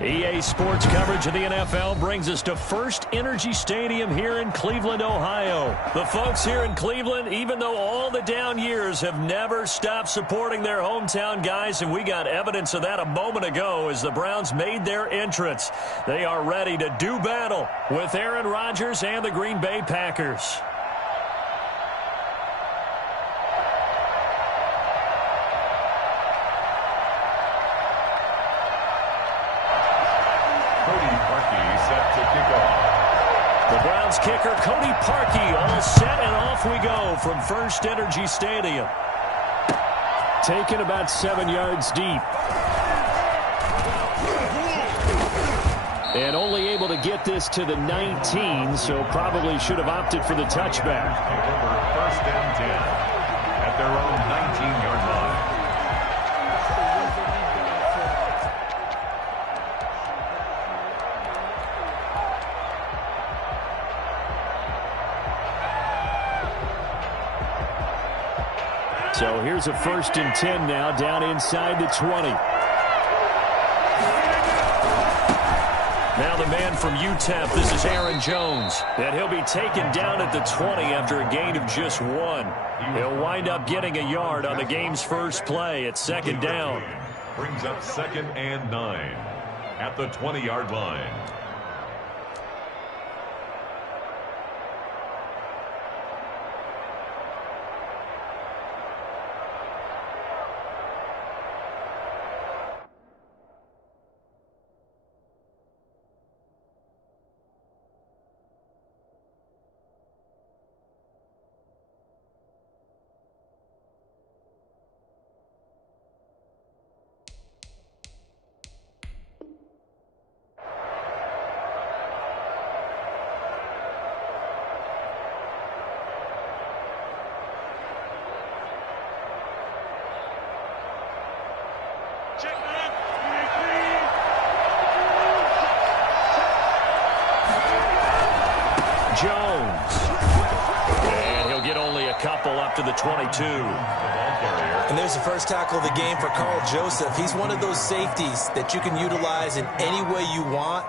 EA Sports coverage of the NFL brings us to First Energy Stadium here in Cleveland, Ohio. The folks here in Cleveland, even though all the down years, have never stopped supporting their hometown guys, and we got evidence of that a moment ago as the Browns made their entrance. They are ready to do battle with Aaron Rodgers and the Green Bay Packers. Kicker Cody Parkey all set, and off we go from First Energy Stadium. Taken about 7 yards deep. And only able to get this to the 19, so probably should have opted for the touchback. First and 10 at their own 19-yard line. So here's a 1st and 10 now, down inside the 20. Now the man from UTEP, this is Aaron Jones. And he'll be taken down at the 20 after a gain of just 1. He'll wind up getting a yard on the game's first play at 2nd down. Brings up 2nd and 9 at the 20-yard line. Jones. And he'll get only a couple up to the 22. And there's the first tackle of the game for Carl Joseph. He's one of those safeties that you can utilize in any way you want.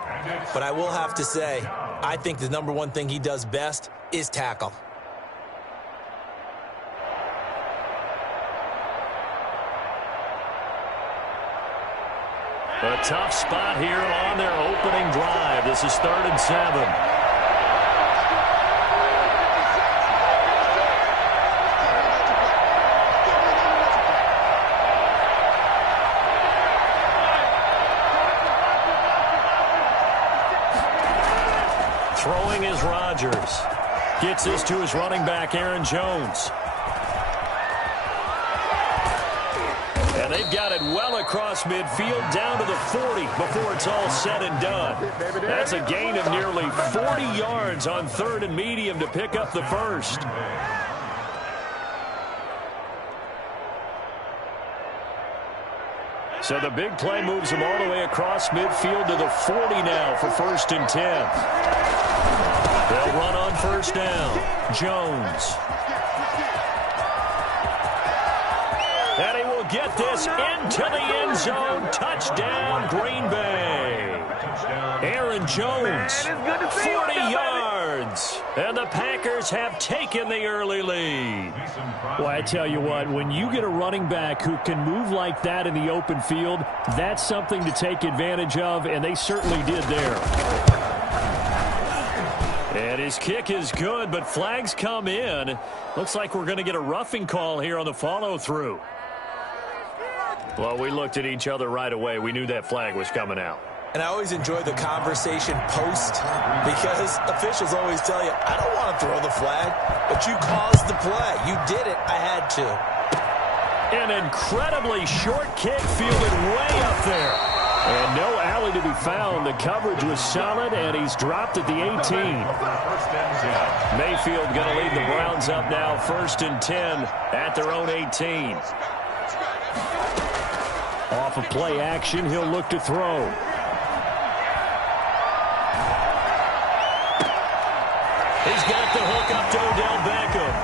But I will have to say, I think the number one thing he does best is tackle. A tough spot here on their opening drive. This is 3rd and 7. Throwing is Rodgers. Gets this to his running back, Aaron Jones. And they've got it well across midfield down to the 40 before it's all said and done. That's a gain of nearly 40 yards on 3rd and medium to pick up the first. So the big play moves him all the way across midfield to the 40 now for 1st and 10. They'll run on 1st down. Jones. And he will get this into the end zone. Touchdown, Green Bay. Aaron Jones, 40 yards. And the Packers have taken the early lead. Well, I tell you what, when you get a running back who can move like that in the open field, that's something to take advantage of, and they certainly did there. And his kick is good, but flags come in. Looks like we're going to get a roughing call here on the follow-through. Well, we looked at each other right away. We knew that flag was coming out. And I always enjoy the conversation post because officials always tell you, I don't want to throw the flag, but you caused the play. You did it. I had to. An incredibly short kick fielded way up there. And no alley to be found. The coverage was solid, and he's dropped at the 18. Mayfield going to lead the Browns up now, 1st and 10 at their own 18. Off of play action, he'll look to throw. He's got the hook up to Odell Beckham.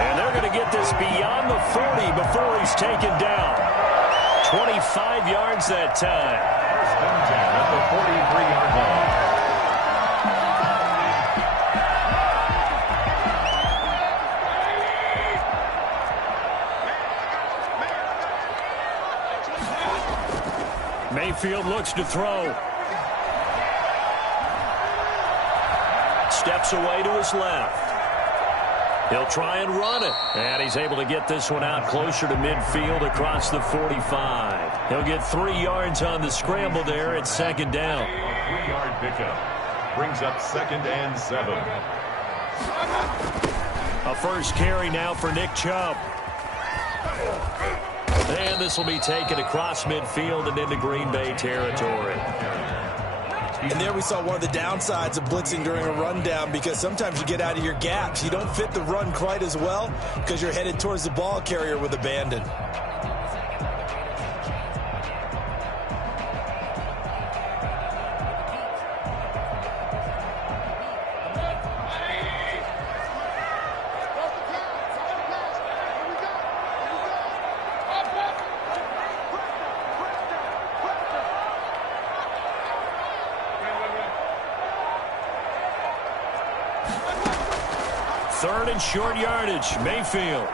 And they're going to get this beyond the 40 before he's taken down. 25 yards that time. 43-yard line. Mayfield looks to throw. Steps away to his left. He'll try and run it. And he's able to get this one out closer to midfield across the 45. He'll get 3 yards on the scramble there at second down. 3-yard pickup. Brings up 2nd and 7. A first carry now for Nick Chubb. And this will be taken across midfield and into Green Bay territory. And there we saw one of the downsides of blitzing during a rundown, because sometimes you get out of your gaps. You don't fit the run quite as well because you're headed towards the ball carrier with abandon. Third and short yardage, Mayfield.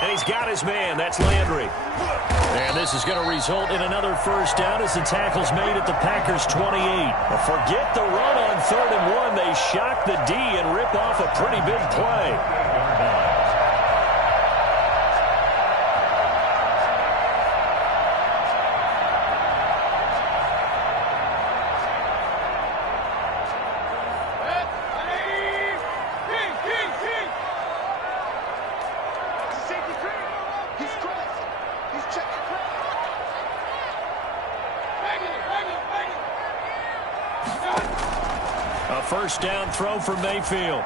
And he's got his man. That's Landry. And this is going to result in another first down as the tackle's made at the Packers' 28. But forget the run on 3rd and 1. They shock the D and rip off a pretty big play. A first down throw for Mayfield.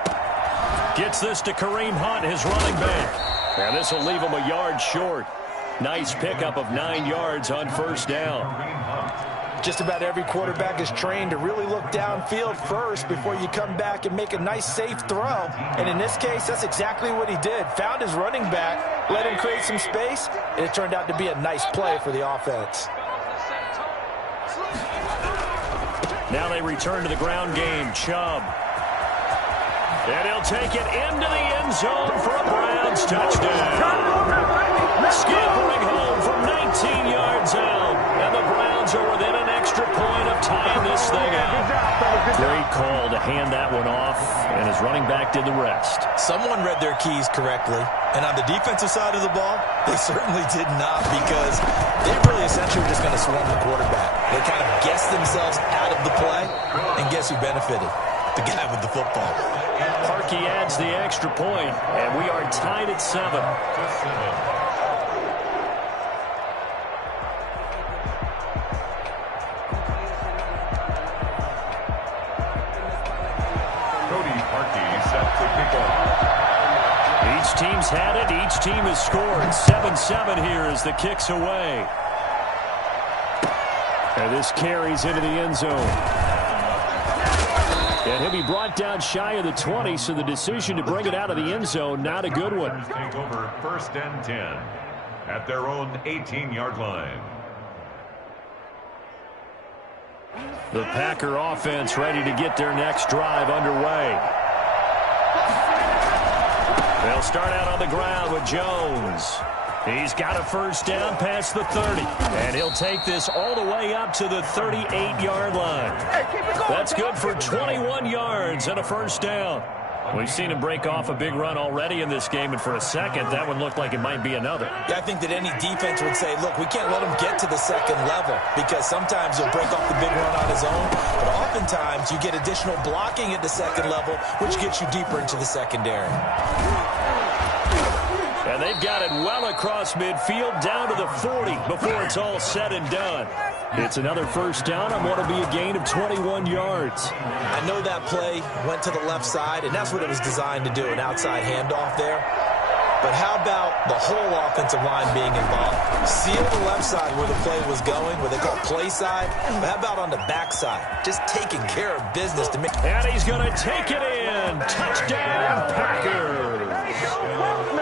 Gets this to Kareem Hunt, his running back. And this will leave him a yard short. Nice pickup of 9 yards on first down. Just about every quarterback is trained to really look downfield first before you come back and make a nice, safe throw. And in this case, that's exactly what he did. Found his running back, let him create some space, and it turned out to be a nice play for the offense. Now they return to the ground game. Chubb. And he'll take it into the end zone for a Browns touchdown. Scampering home from 19 yards out. And the Browns are within an extra point of tying this thing out. Great call to hand that one off, and his running back did the rest. Someone read their keys correctly. And on the defensive side of the ball, they certainly did not, because they really essentially were just going to swarm the quarterback. They kind of guessed themselves out of the play, and guess who benefited? The guy with the football. Harkey adds the extra point, and we are tied at 7. Each team's had it. Each team has scored. 7-7 here as the kick's away. And this carries into the end zone. And he'll be brought down shy of the 20, so the decision to bring it out of the end zone, not a good one. Take over 1st and 10 at their own 18-yard line. The Packer offense ready to get their next drive underway. They'll start out on the ground with Jones. He's got a first down past the 30. And he'll take this all the way up to the 38-yard line. That's good for 21 yards and a first down. We've seen him break off a big run already in this game, and for a second, that one looked like it might be another. Yeah, I think that any defense would say, look, we can't let him get to the second level, because sometimes he'll break off the big run on his own, but oftentimes you get additional blocking at the second level, which gets you deeper into the secondary. And they've got it well across midfield down to the 40 before it's all said and done. It's another first down on what will be a gain of 21 yards. I know that play went to the left side, and that's what it was designed to do, an outside handoff there. But how about the whole offensive line being involved? Seal the left side where the play was going, what they call play side. But how about on the back side? Just taking care of business to make. And he's going to take it in. Touchdown, Packers.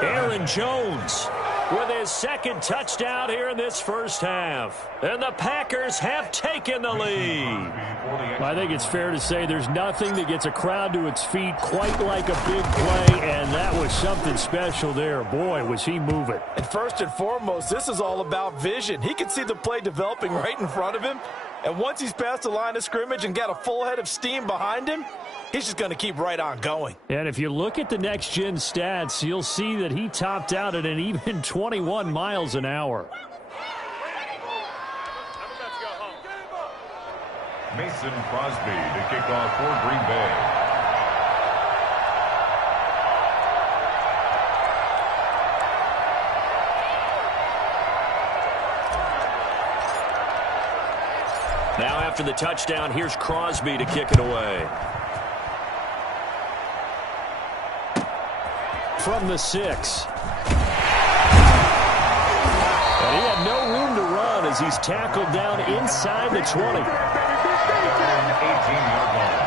Aaron Jones with his second touchdown here in this first half. And the Packers have taken the lead. Well, I think it's fair to say there's nothing that gets a crowd to its feet quite like a big play, and that was something special there. Boy, was he moving. And first and foremost, this is all about vision. He can see the play developing right in front of him, and once he's past the line of scrimmage and got a full head of steam behind him, he's just going to keep right on going. And if you look at the next-gen stats, you'll see that he topped out at an even 21 miles an hour. Mason Crosby to kick off for Green Bay. Now after the touchdown, here's Crosby to kick it away. From the 6. And he had no room to run as he's tackled down inside the 20. 18-yard line.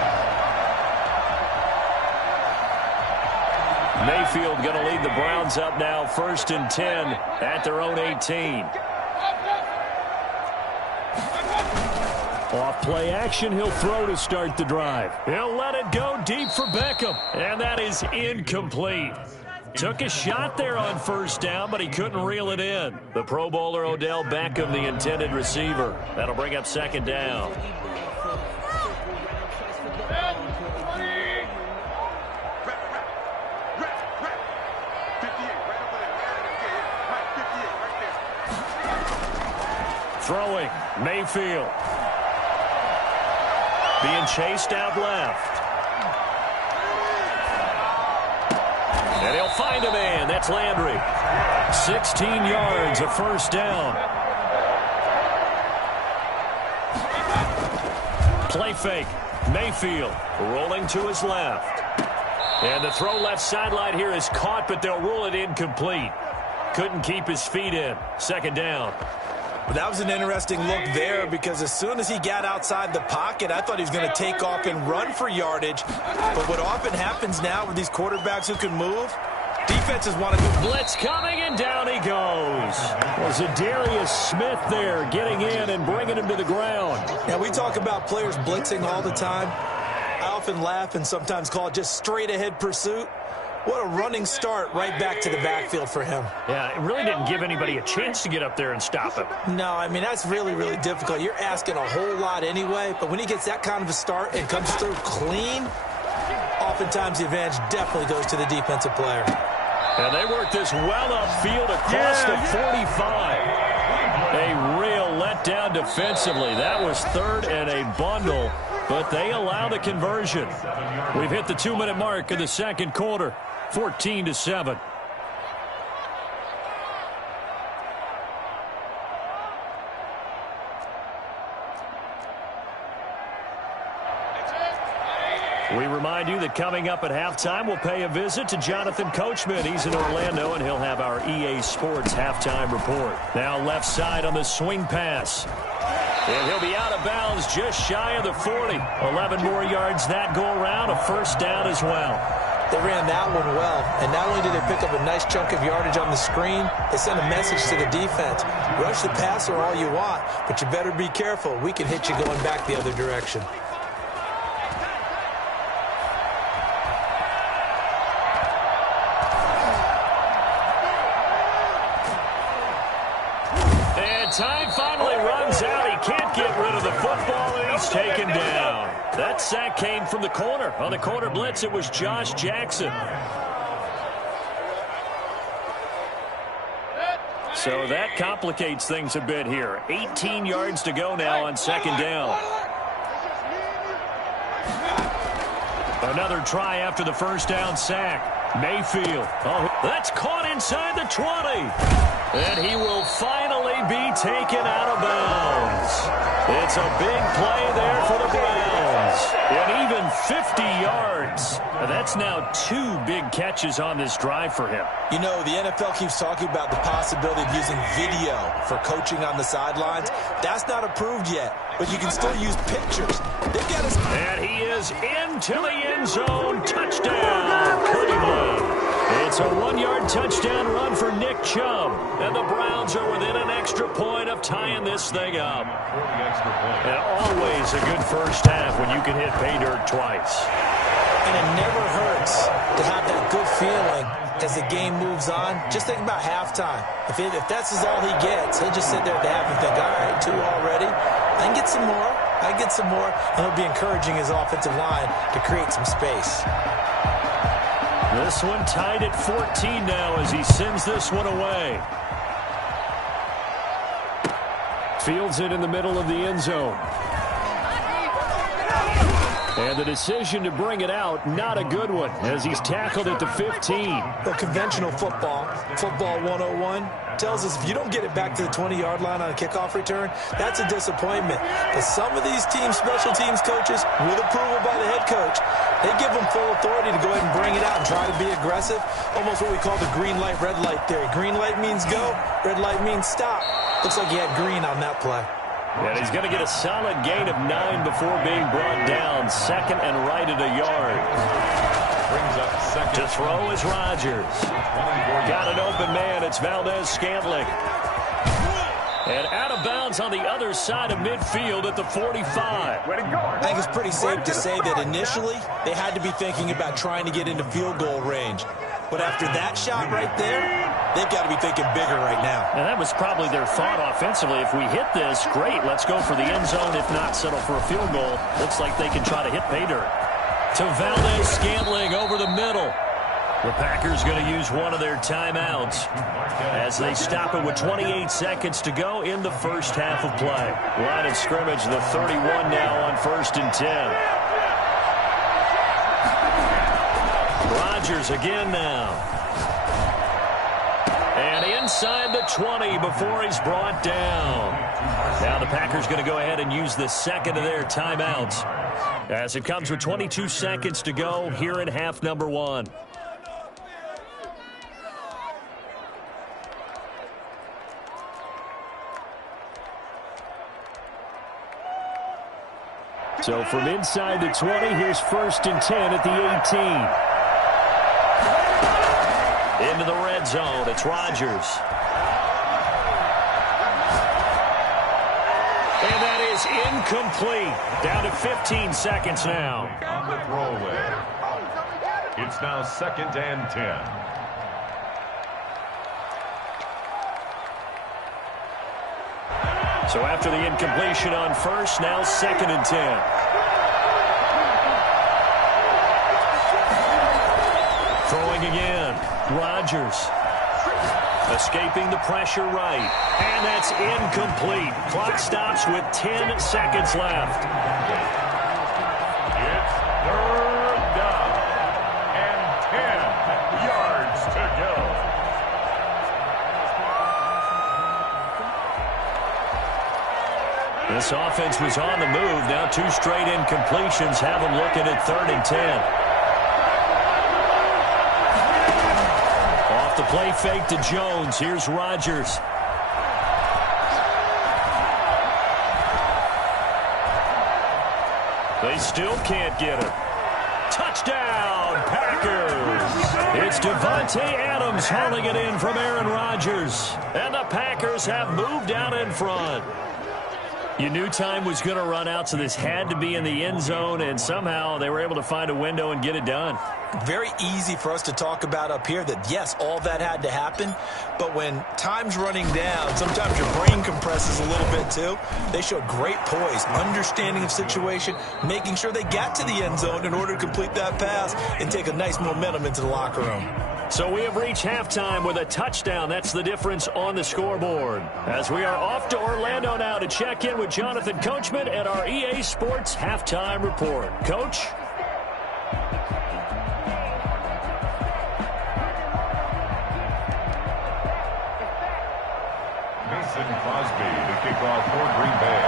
Mayfield going to lead the Browns up now, 1st and 10 at their own 18. Off play action, he'll throw to start the drive. He'll let it go deep for Beckham, and that is incomplete. Took a shot there on 1st down, but he couldn't reel it in. The Pro Bowler Odell Beckham, the intended receiver. That'll bring up 2nd down. Throwing, Mayfield. Being chased out left. And he'll find a man. That's Landry. 16 yards, a 1st down. Play fake. Mayfield rolling to his left. And the throw left sideline here is caught, but they'll rule it incomplete. Couldn't keep his feet in. 2nd down. But that was an interesting look there because as soon as he got outside the pocket, I thought he was going to take off and run for yardage. But what often happens now with these quarterbacks who can move, defenses want to do blitz coming, and down he goes. Was it Darius Smith there getting in and bringing him to the ground? Now, we talk about players blitzing all the time. I often laugh and sometimes call it just straight-ahead pursuit. What a running start right back to the backfield for him. Yeah, it really didn't give anybody a chance to get up there and stop him. No, I mean, that's really, really difficult. You're asking a whole lot anyway, but when he gets that kind of a start and comes through clean, oftentimes the advantage definitely goes to the defensive player. And they work this well upfield across the 45. A real letdown defensively. That was 3rd and a bundle, but they allow the conversion. We've hit the 2-minute mark of the 2nd quarter. 14-7. We remind you that coming up at halftime, we'll pay a visit to Jonathan Coachman. He's in Orlando, and he'll have our EA Sports halftime report. Now left side on the swing pass. And he'll be out of bounds just shy of the 40. 11 more yards that go around, a 1st down as well. They ran that one well, and not only did they pick up a nice chunk of yardage on the screen, they sent a message to the defense. Rush the passer all you want, but you better be careful. We can hit you going back the other direction. And time finally runs out. He can't get rid of the football, and he's taken down. That sack came from the corner. On the corner blitz, it was Josh Jackson. So that complicates things a bit here. 18 yards to go now on 2nd down. Another try after the 1st down sack. Mayfield. Oh, that's caught inside the 20. And he will finally be taken out of bounds. It's a big play there for the Browns. And even 50 yards. And that's now 2 big catches on this drive for him. You know, the NFL keeps talking about the possibility of using video for coaching on the sidelines. That's not approved yet, but you can still use pictures. They've got us. And he is into the end zone. Touchdown, Cleveland. It's It's a 1-yard touchdown run for Nick Chubb. And the Browns are within an extra point of tying this thing up. And always a good first half when you can hit pay dirt twice. And it never hurts to have that good feeling as the game moves on. Just think about halftime. If that's all he gets, he'll just sit there at the half and think, all right, 2 already. I can get some more. I can get some more. And he'll be encouraging his offensive line to create some space. This one tied at 14 now as he sends this one away. Fields it in the middle of the end zone. And the decision to bring it out, not a good one, as he's tackled at the 15. Well, conventional football 101, tells us if you don't get it back to the 20-yard line on a kickoff return, that's a disappointment. But some of these special teams coaches, with approval by the head coach, they give them full authority to go ahead and bring it out and try to be aggressive. Almost what we call the green light, red light theory. Green light means go, red light means stop. Looks like he had green on that play. And he's going to get a solid gain of 9 before being brought down. Second and right at a yard. Brings up second. To throw is Rodgers. Got an open man. It's Valdez-Scantling. And out of bounds on the other side of midfield at the 45. I think it's pretty safe to say that initially they had to be thinking about trying to get into field goal range. But after that shot right there, they've got to be thinking bigger right now. And that was probably their thought offensively. If we hit this, great, let's go for the end zone. If not, settle for a field goal. Looks like they can try to hit pay dirt. To Valdez-Scantling over the middle. The Packers going to use one of their timeouts as they stop it with 28 seconds to go in the first half of play. Line of scrimmage, the 31 now on 1st and 10. Rodgers again now. And inside the 20 before he's brought down. Now the Packers going to go ahead and use the second of their timeouts as it comes with 22 seconds to go here in half number 1. So from inside the 20, here's 1st and 10 at the 18. Into the red zone, it's Rodgers. And that is incomplete. Down to 15 seconds now. On the throwaway. It's now 2nd and 10. So after the incompletion on 1st, now 2nd and 10. Throwing again. Rodgers. Escaping the pressure right. And that's incomplete. Clock stops with 10 seconds left. It's 3rd down and 10 yards to go. This offense was on the move. Now 2 straight incompletions have them looking at 3rd and 10. Off the play fake to Jones. Here's Rodgers. They still can't get it. Touchdown, Packers. It's Devontae Adams hauling it in from Aaron Rodgers. And the Packers have moved out in front. You knew time was going to run out, so this had to be in the end zone, and somehow they were able to find a window and get it done. Very easy for us to talk about up here that, yes, all that had to happen, but when time's running down, sometimes your brain compresses a little bit too. They showed great poise, understanding of situation, making sure they got to the end zone in order to complete that pass and take a nice momentum into the locker room. So we have reached halftime with a touchdown. That's the difference on the scoreboard. As we are off to Orlando now to check in with Jonathan Coachman at our EA Sports Halftime Report. Coach? Mason Crosby to kick off for Green Bay.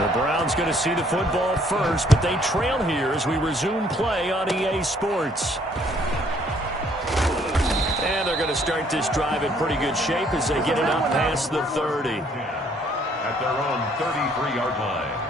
The Browns going to see the football first, but they trail here as we resume play on EA Sports. And they're going to start this drive in pretty good shape as they get it up past the 30. at their own 33-yard line.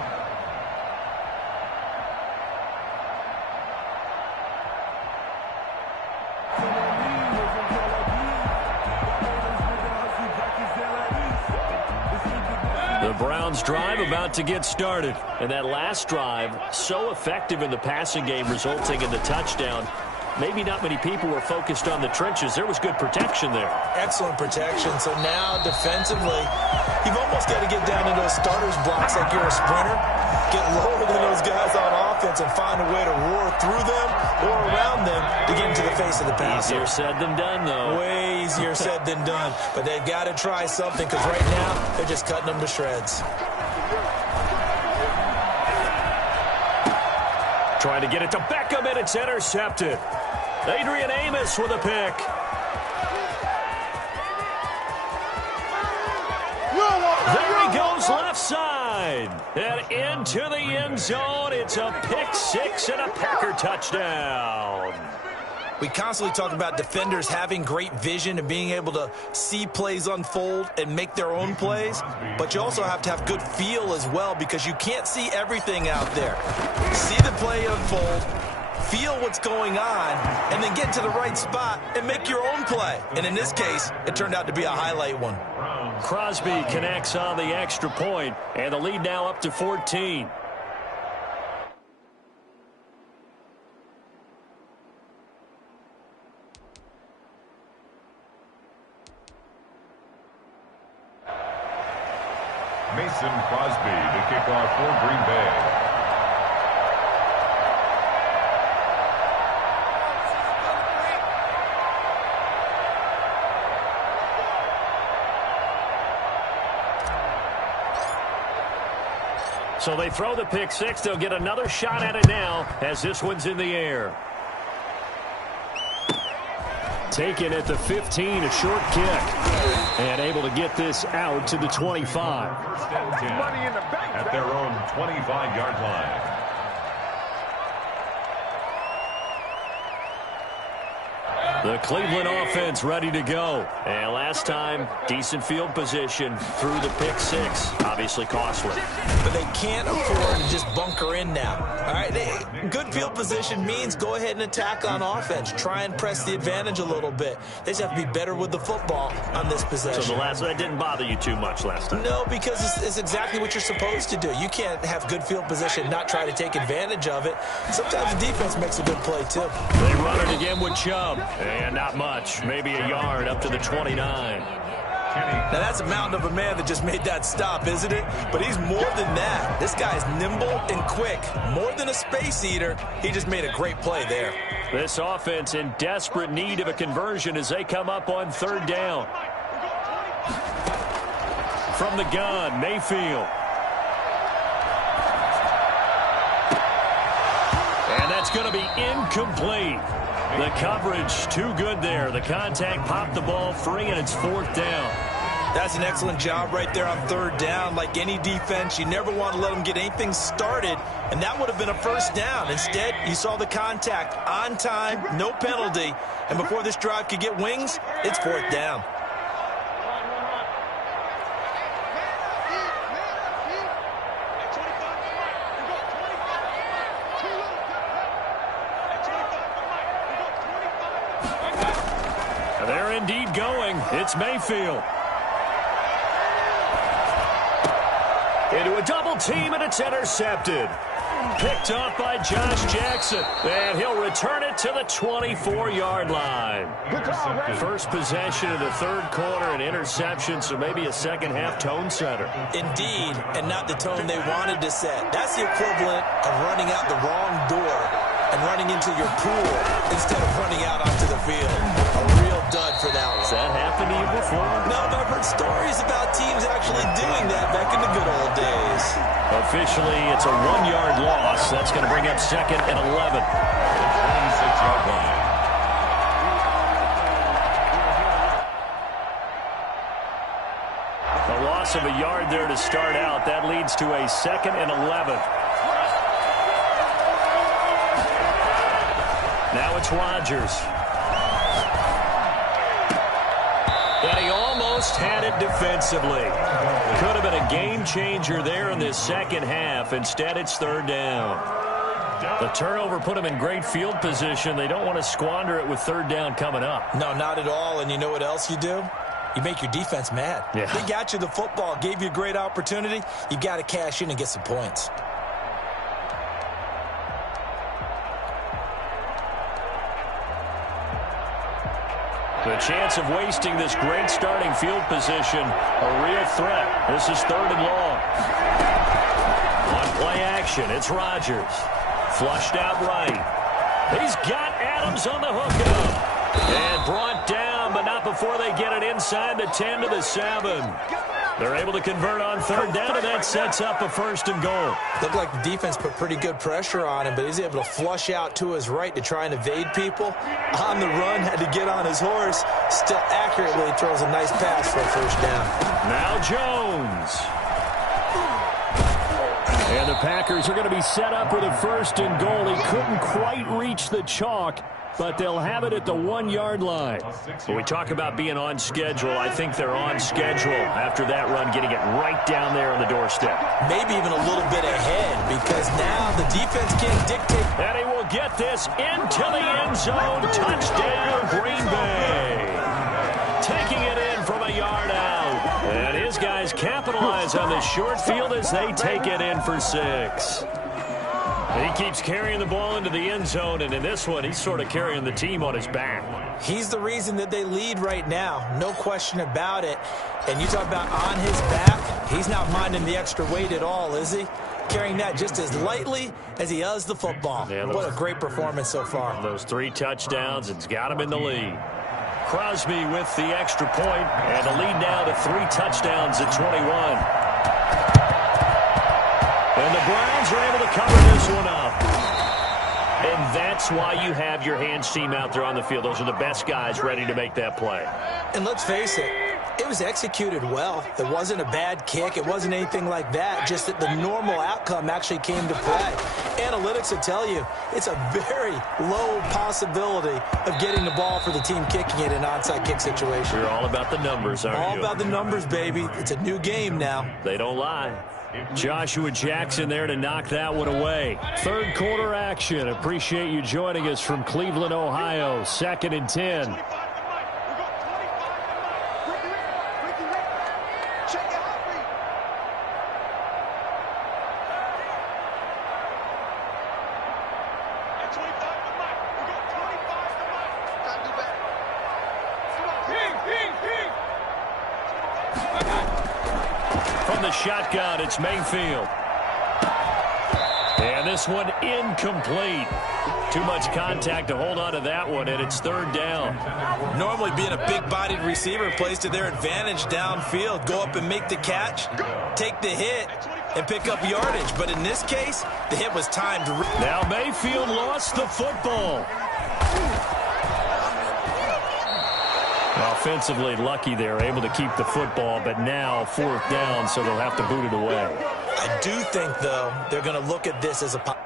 The Browns drive about to get started. And that last drive, so effective in the passing game, resulting in the touchdown. Maybe not many people were focused on the trenches. There was good protection there. Excellent protection. So now defensively, you've almost got to get down into those starters blocks like you're a sprinter. Get lower than those guys on offense and find a way to roar through them or around them to get into the face of the passer. Easier said than done, though. Way easier said than done. But they've got to try something because right now they're just cutting them to shreds. Trying to get it to Beckham, and it's intercepted. Adrian Amos with a pick. There he goes left side. And into the end zone. It's a pick six and a Packer touchdown. We constantly talk about defenders having great vision and being able to see plays unfold and make their own plays, but you also have to have good feel as well because you can't see everything out there. See the play unfold, feel what's going on, and then get to the right spot and make your own play. And in this case, it turned out to be a highlight one. Crosby connects on the extra point, and the lead now up to 14. Mason Crosby to kick off for Green Bay. So they throw the pick six. They'll get another shot at it now as this one's in the air. Taken at the 15, a short kick. And able to get this out to the 25. First and 10 at their own 25-yard line. The Cleveland offense ready to go. And last time, decent field position through the pick six. Obviously costly. But they can't afford to just bunker in now. All right, good field position means go ahead and attack on offense. Try and press the advantage a little bit. They just have to be better with the football on this possession. So that didn't bother you too much last time? No, because it's exactly what you're supposed to do. You can't have good field position, not try to take advantage of it. Sometimes the defense makes a good play, too. They run it again with Chubb. And not much. Maybe a yard up to the 29. Now, that's a mountain of a man that just made that stop, isn't it? But he's more than that. This guy's nimble and quick. More than a space eater. He just made a great play there. This offense in desperate need of a conversion as they come up on third down. From the gun, Mayfield. And that's going to be incomplete. The coverage too good there. The contact popped the ball free, and it's fourth down. That's an excellent job right there on third down. Like any defense, you never want to let them get anything started, and that would have been a first down. Instead, you saw the contact on time, no penalty, and before this drive could get wings, it's fourth down. They're indeed going. It's Mayfield. Into a double team, and it's intercepted. Picked off by Josh Jackson. And he'll return it to the 24-yard line. First possession of the third quarter, an interception, so maybe a second-half tone setter. Indeed, and not the tone they wanted to set. That's the equivalent of running out the wrong door and running into your pool instead of running out onto the field. A real dud for that one. Has that happened to you before? No, but I've heard stories about teams actually doing that back in the good old days. Officially, it's a 1-yard loss. That's going to bring up second and 11. 26-yard line. A loss of a yard there to start out. That leads to a second and 11. Now it's Rodgers. And he almost almost had it defensively. Could have been a game changer there in this second half. Instead, it's third down. The turnover put them in great field position. They don't want to squander it with third down coming up. No, not at all. And you know what else you do? You make your defense mad. Yeah. They got you the football, gave you a great opportunity. You got to cash in and get some points. The chance of wasting this great starting field position, a real threat. This is third and long. On play action, it's Rodgers. Flushed out right. He's got Adams on the hookup. And brought down, but not before they get it inside the 10 to the 7. They're able to convert on third down, and that sets up a first and goal. Looked like the defense put pretty good pressure on him, but he's able to flush out to his right to try and evade people. On the run, had to get on his horse. Still accurately throws a nice pass for a first down. Now Jones. And the Packers are going to be set up with a first and goal. He couldn't quite reach the chalk, but they'll have it at the 1-yard line. When we talk about being on schedule, I think they're on schedule after that run, getting it right down there on the doorstep. Maybe even a little bit ahead, because now the defense can't dictate. And he will get this into the end zone. Touchdown, Green Bay. Taking it in from a yard out. And his guys capitalize on the short field as they take it in for 6. He keeps carrying the ball into the end zone, and in this one, he's sort of carrying the team on his back. He's the reason that they lead right now. No question about it. And you talk about on his back, he's not minding the extra weight at all, is he? Carrying that just as lightly as he does the football. Yeah, what a great performance so far. Those 3 touchdowns, it's got him in the lead. Crosby with the extra point, and the lead now to 3 touchdowns at 21. And the Browns are able to cover this one up. And that's why you have your hands team out there on the field. Those are the best guys ready to make that play. And let's face it, it was executed well. It wasn't a bad kick. It wasn't anything like that. Just that the normal outcome actually came to play. Analytics will tell you it's a very low possibility of getting the ball for the team kicking it in an onside kick situation. You're all about the numbers, aren't you? All about the numbers, baby. It's a new game now. They don't lie. Joshua Jackson there to knock that one away. Third quarter action. Appreciate you joining us from Cleveland, Ohio. 2nd and 10. Shotgun, it's Mayfield. And this one incomplete. Too much contact to hold on to that one, and it's third down. Normally being a big-bodied receiver plays to their advantage downfield. Go up and make the catch, take the hit, and pick up yardage. But in this case, the hit was timed. Now Mayfield lost the football. Offensively lucky they're able to keep the football, but now 4th down, so they'll have to boot it away. I do think, though, they're going to look at this as a...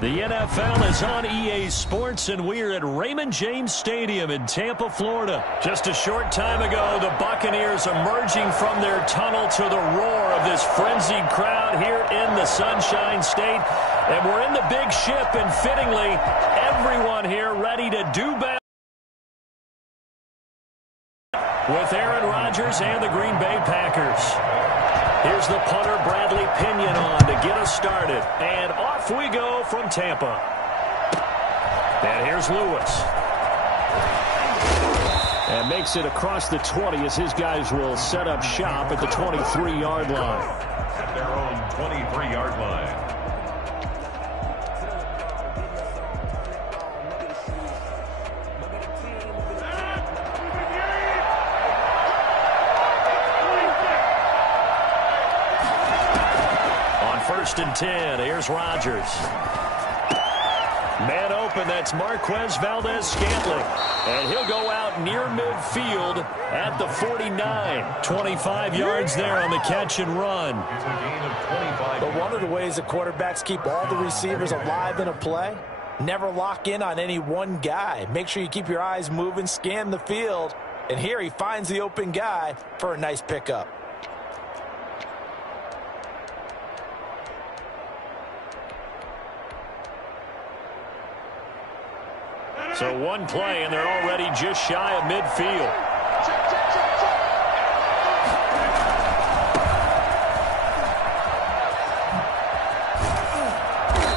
The NFL is on EA Sports, and we're at Raymond James Stadium in Tampa, Florida. Just a short time ago, the Buccaneers emerging from their tunnel to the roar of this frenzied crowd here in the Sunshine State. And we're in the big ship, and fittingly, everyone here ready to do battle with Aaron Rodgers and the Green Bay Packers. Here's the punter, Bradley Pinion, on to get us started. And off we go from Tampa. And here's Lewis. And makes it across the 20 as his guys will set up shop at the 23-yard line. At their own 23-yard line. First and 10. Here's Rodgers. Man open. That's Marquez Valdez-Scantling. And he'll go out near midfield at the 49. 25 yards there on the catch and run. It's a gain of 25. But one of the ways the quarterbacks keep all the receivers alive in a play, never lock in on any one guy. Make sure you keep your eyes moving, scan the field. And here he finds the open guy for a nice pickup. So one play, and they're already just shy of midfield.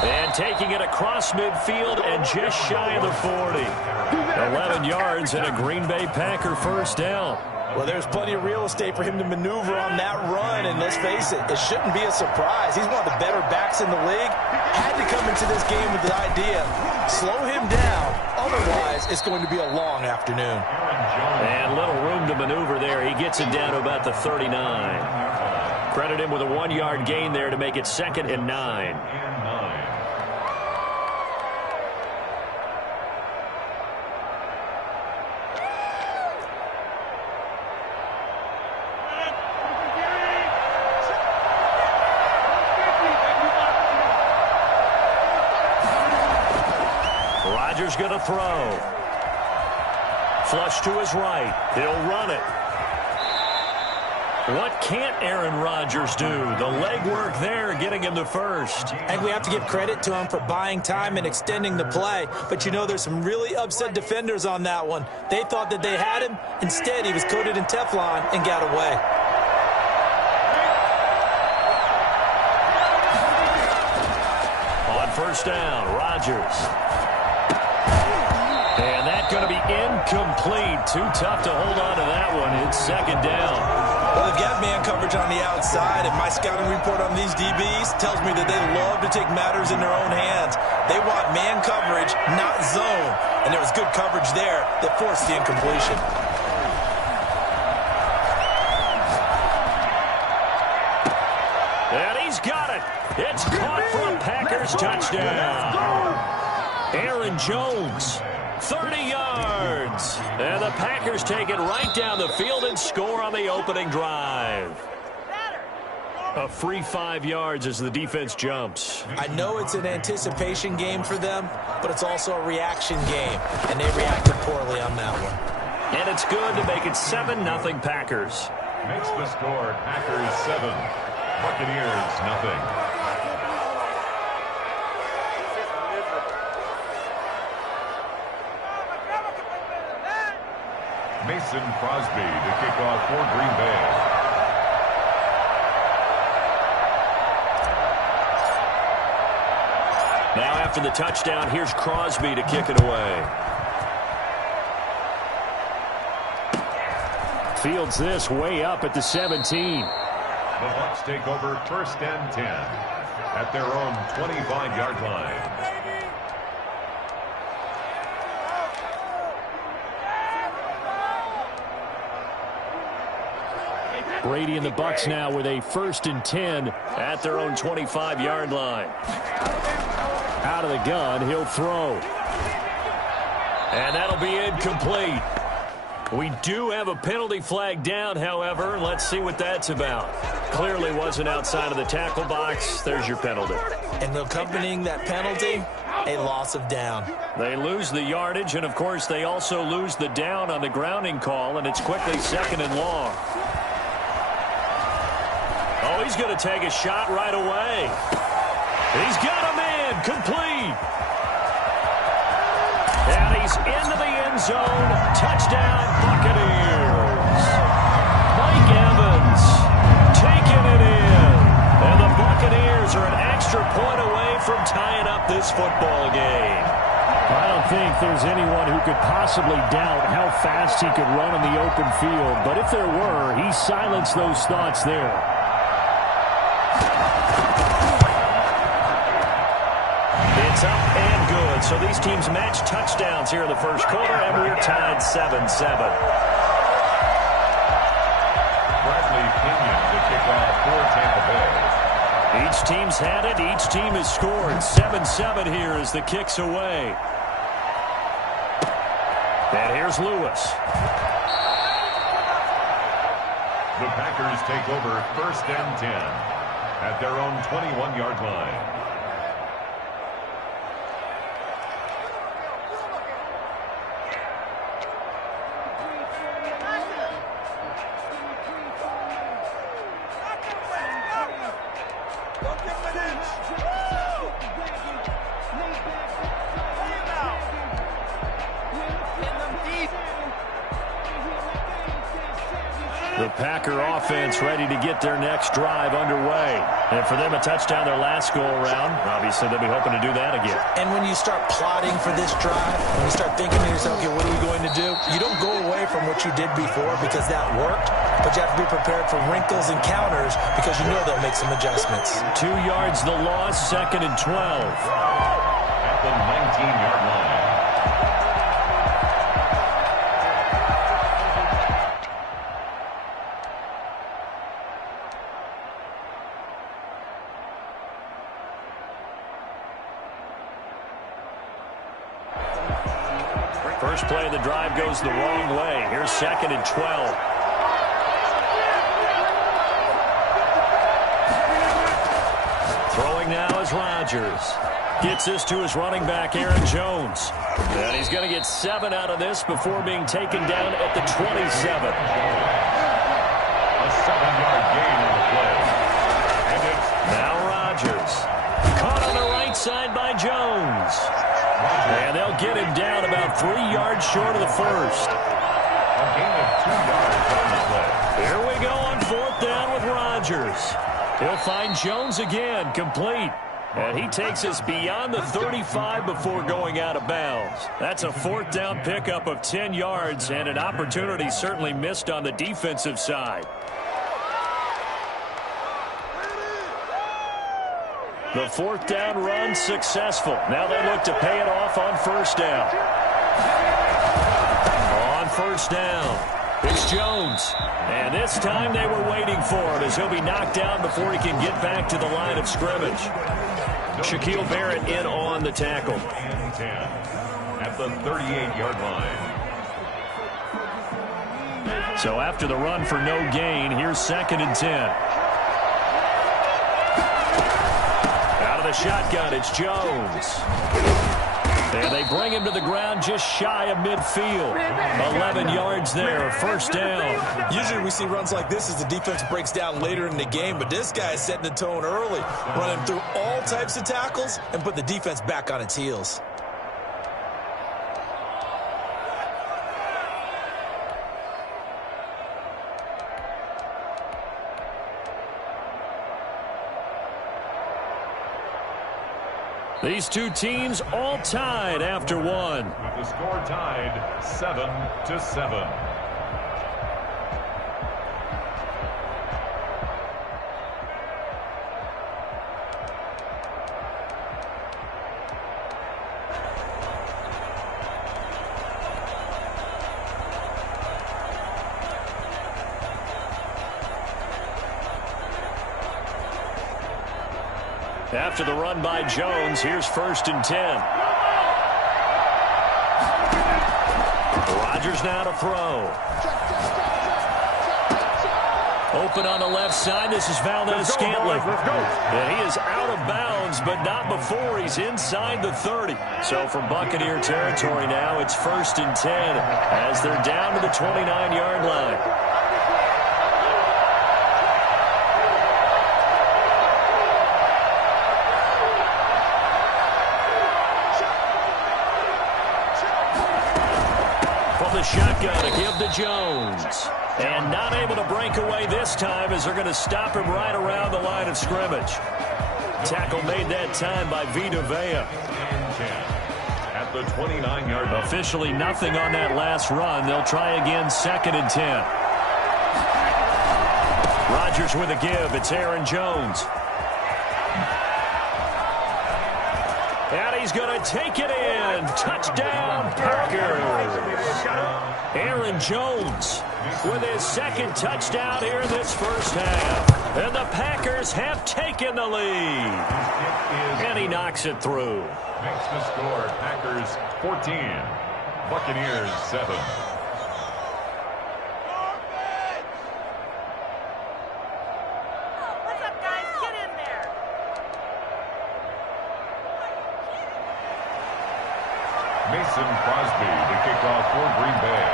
And taking it across midfield and just shy of the 40. 11 yards and a Green Bay Packer first down. Well, there's plenty of real estate for him to maneuver on that run, and let's face it, it shouldn't be a surprise. He's one of the better backs in the league. Had to come into this game with the idea, slow him down, otherwise it's going to be a long afternoon. And little room to maneuver there. He gets it down to about the 39. Credit him with a 1-yard gain there to make it 2nd and 9. Rodgers going to throw. Flush to his right. He'll run it. What can't Aaron Rodgers do? The legwork there getting him the first. I think we have to give credit to him for buying time and extending the play. But, you know, there's some really upset defenders on that one. They thought that they had him. Instead, he was coated in Teflon and got away. On first down, Rodgers. And that's going to be incomplete. Too tough to hold on to that one. It's 2nd down. Well, they've got man coverage on the outside, and my scouting report on these DBs tells me that they love to take matters in their own hands. They want man coverage, not zone. And there was good coverage there that forced the incompletion. And he's got it. It's caught for a Packers touchdown. Aaron Jones. 30 yards. And the Packers take it right down the field and score on the opening drive. A free 5 yards as the defense jumps. I know it's an anticipation game for them, but it's also a reaction game, and they reacted poorly on that one. And it's good to make it 7-0 Packers. Makes the score Packers 7, Buccaneers nothing. Mason Crosby to kick off for Green Bay. Now after the touchdown, here's Crosby to kick it away. Fields this way up at the 17. The Bucs take over 1st and 10 at their own 25-yard line. Brady and the Bucs now with a 1st and 10 at their own 25-yard line. Out of the gun, he'll throw. And that'll be incomplete. We do have a penalty flag down, however. Let's see what that's about. clearly wasn't outside of the tackle box. There's your penalty. And accompanying that penalty, a loss of down. They lose the yardage, and, of course, they also lose the down on the grounding call, and it's quickly 2nd and long. Oh, he's going to take a shot right away. He's got him in. Complete. And he's into the end zone. Touchdown, Buccaneers. Mike Evans taking it in. And the Buccaneers are an extra point away from tying up this football game. I don't think there's anyone who could possibly doubt how fast he could run in the open field. But if there were, he silenced those thoughts there. It's up and good. So these teams match touchdowns here in the first quarter, and we're tied 7-7. Bradley Pinion to kick off for Tampa Bay. Each team's had it. Each team has scored. 7-7 here as the kick's away. And here's Lewis. The Packers take over 1st and 10 at their own 21-yard line. The Packer offense ready to get their next drive underway. And for them, a touchdown their last go-around. Obviously, they'll be hoping to do that again. And when you start plotting for this drive, when you start thinking to yourself, okay, what are we going to do? You don't go away from what you did before because that worked, but you have to be prepared for wrinkles and counters because you know they'll make some adjustments. 2 yards the loss, 2nd and 12. At the 19-yard line. First play of the drive goes the wrong way. Here's 2nd and 12. Throwing now is Rodgers. Gets this to his running back, Aaron Jones. And he's going to get 7 out of this before being taken down at the 27. A 7-yard gain on the play. And it's now Rodgers. Caught on the right side by Jones. And they'll get him down about 3 yards short of the first. a gain of 2 yards on the play. Here we go on 4th down with Rodgers. He'll find Jones again, complete. And he takes us beyond the 35 before going out of bounds. That's a 4th down pickup of 10 yards and an opportunity certainly missed on the defensive side. The 4th down run successful. Now they look to pay it off on 1st down. On 1st down, it's Jones. And this time they were waiting for him as he'll be knocked down before he can get back to the line of scrimmage. Shaquille Barrett in on the tackle. And 10 at the 38-yard line. So after the run for no gain, here's 2nd and 10. Out of the shotgun, it's Jones. And they bring him to the ground just shy of midfield. 11 yards there, 1st down. Usually we see runs like this as the defense breaks down later in the game, but this guy is setting the tone early, running through all types of tackles and put the defense back on its heels. These two teams all tied after one. With the score tied 7-7. After the run by Jones, here's 1st and 10. Rodgers now to throw. Open on the left side. This is Valdez-Scantling. And he is out of bounds, but not before he's inside the 30. So from Buccaneer territory now, it's 1st and 10 as they're down to the 29-yard line. From the shotgun, a give to Jones. And not able to break away this time as they're going to stop him right around the line of scrimmage. Tackle made that time by Vita Vea. At the 29-yard line. Officially nothing on that last run. They'll try again 2nd and 10. Rodgers with a give. It's Aaron Jones. And he's going to take it in. Touchdown, Packers. Aaron Jones with his 2nd touchdown here in this first half. And the Packers have taken the lead. And he knocks it through. Makes the score Packers 14, Buccaneers 7. Mason Crosby to kick off for Green Bay.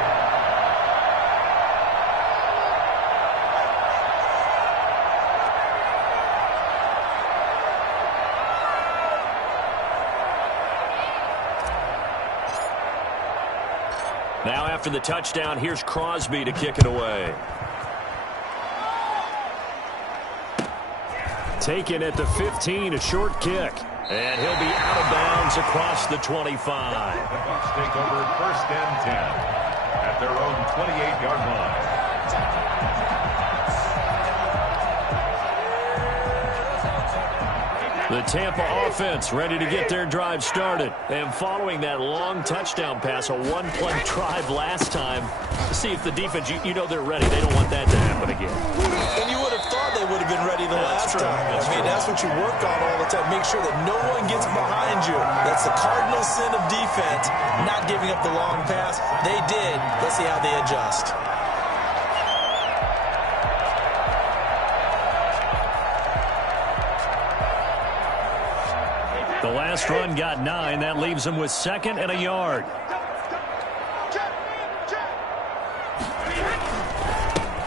Now after the touchdown, here's Crosby to kick it away. Taken at the 15, a short kick. And he'll be out of bounds across the 25. The Bucs take over 1st and 10 at their own 28-yard line. The Tampa offense ready to get their drive started. And following that long touchdown pass, a one-play drive last time, to see if the defense, you know they're ready. They don't want that to happen again. And you would have thought they would have been ready the last time. That's what you work on all the time. Make sure that no one gets behind you. That's the cardinal sin of defense, not giving up the long pass. They did. Let's see how they adjust. The last run got 9. That leaves them with 2nd and a yard.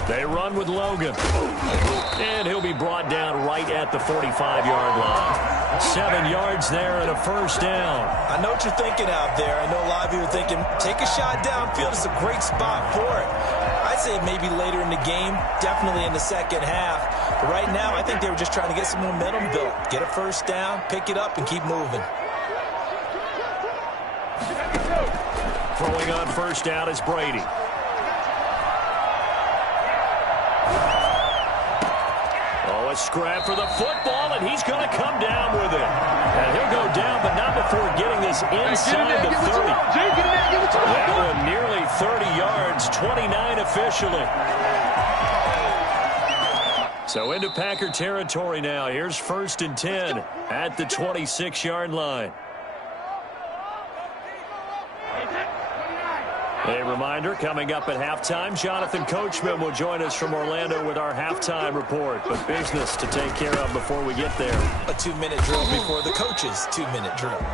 They run with Logan. And he'll be brought down right at the 45-yard line. 7 yards there and a first down. I know what you're thinking out there. I know a lot of you are thinking, take a shot downfield. It's a great spot for it. I'd say maybe later in the game, definitely in the second half. But right now, I think they were just trying to get some momentum built. Get a first down, pick it up, and keep moving. Throwing on first down is Brady. Oh, a scrap for the football, and he's going to come down with it. And he'll go down, but not before getting this inside the 30. That one nearly 30 yards, 29 officially. So into Packer territory now. Here's 1st and 10 at the 26-yard line. A reminder, coming up at halftime, Jonathan Coachman will join us from Orlando with our halftime report. But business to take care of before we get there. A 2-minute drill before the coach's 2-minute drill.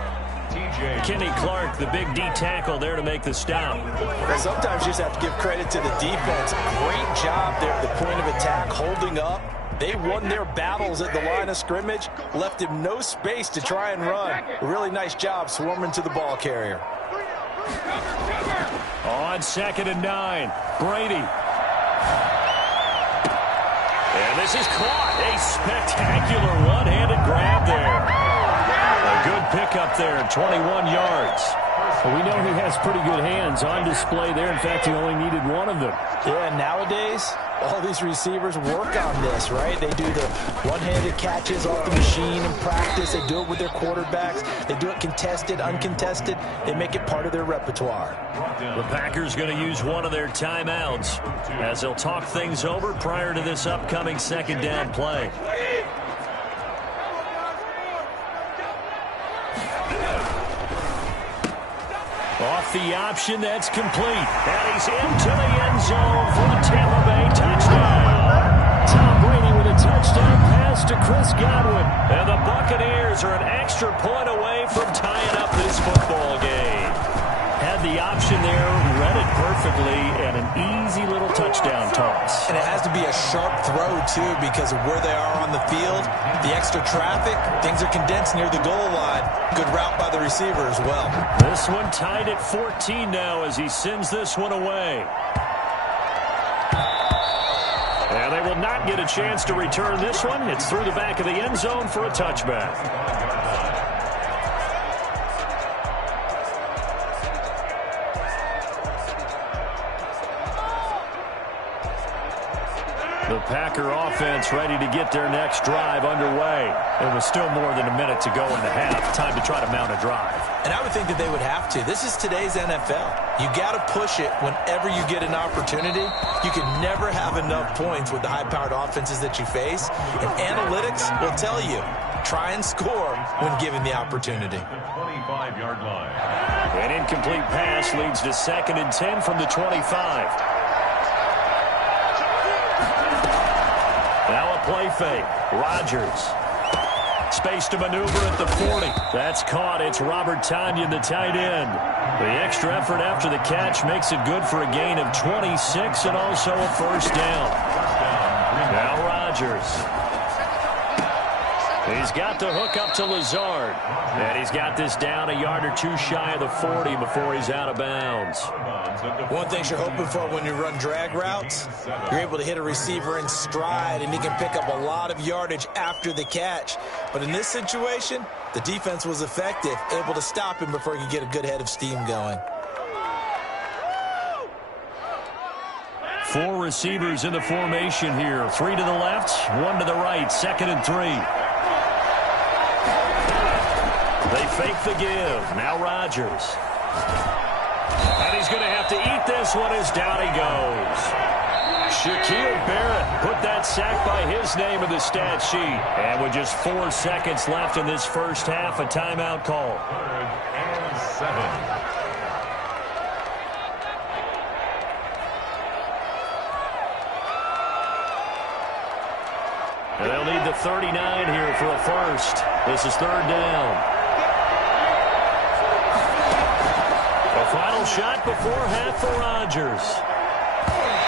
Kenny Clark, the big D tackle there to make the stop. Well, sometimes you just have to give credit to the defense. Great job there at the point of attack, holding up. They won their battles at the line of scrimmage, left him no space to try and run. A really nice job swarming to the ball carrier. On 2nd and 9, Brady. And this is caught. A spectacular one-handed grab there. A good pickup there, 21 yards. Well, we know he has pretty good hands on display there. In fact, he only needed one of them. Yeah, nowadays, all these receivers work on this, right? They do the one-handed catches off the machine in practice. They do it with their quarterbacks. They do it contested, uncontested. They make it part of their repertoire. The Packers going to use one of their timeouts as they'll talk things over prior to this upcoming 2nd down play. Off the option, that's complete. And he's into the end zone for a Tampa Bay touchdown. pass to Chris Godwin. And the Buccaneers are an extra point away from tying up this football game. Had the option there, read it perfectly, and an easy little touchdown toss. And it has to be a sharp throw, too, because of where they are on the field. The extra traffic, things are condensed near the goal line. Good route by the receiver as well. This one tied at 14 now as he sends this one away. And they will not get a chance to return this one. It's through the back of the end zone for a touchback. The Packer offense ready to get their next drive underway. It was still more than a minute to go in the half. Time to try to mount a drive. And I would think that they would have to. This is today's NFL. You got to push it whenever you get an opportunity. You can never have enough points with the high-powered offenses that you face. And analytics will tell you, try and score when given the opportunity. The 25-yard line. An incomplete pass leads to 2nd and 10 from the 25. Now a play fake. Rodgers. Space to maneuver at the 40. That's caught. It's Robert Tonyan, the tight end. The extra effort after the catch makes it good for a gain of 26 and also a first down. Now Rodgers. He's got the hook up to Lazard. And he's got this down a yard or two shy of the 40 before he's out of bounds. One thing you're hoping for when you run drag routes, you're able to hit a receiver in stride, and he can pick up a lot of yardage after the catch. But in this situation, the defense was effective, able to stop him before he could get a good head of steam going. 4 receivers in the formation here. 3 to the left, 1 to the right. 2nd and 3. They fake the give. Now Rodgers. And he's going to have to eat this one as down he goes. Shaquille Barrett put that sack by his name in the stat sheet. And with just 4 seconds left in this first half, a timeout call. 3rd and 7. And they'll need the 39 here for a first. This is 3rd down. The final shot before half for Rodgers.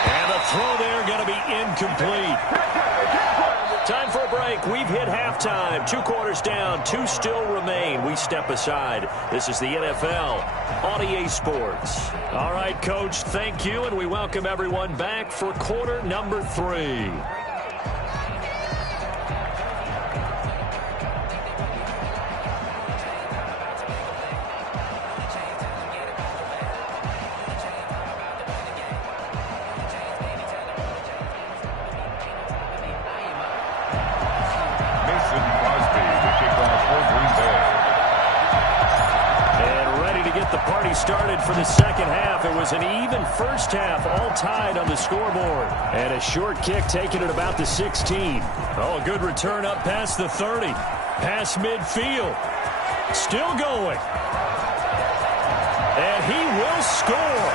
And the throw there going to be incomplete. Time for a break. We've hit halftime. 2 quarters down. 2 still remain. We step aside. This is the NFL on EA Sports. All right, Coach, thank you. And we welcome everyone back for quarter number 3. Started for the second half. It was an even first half, all tied on the scoreboard. And a short kick taken at about the 16. Oh, a good return up past the 30. Past midfield. Still going. And he will score.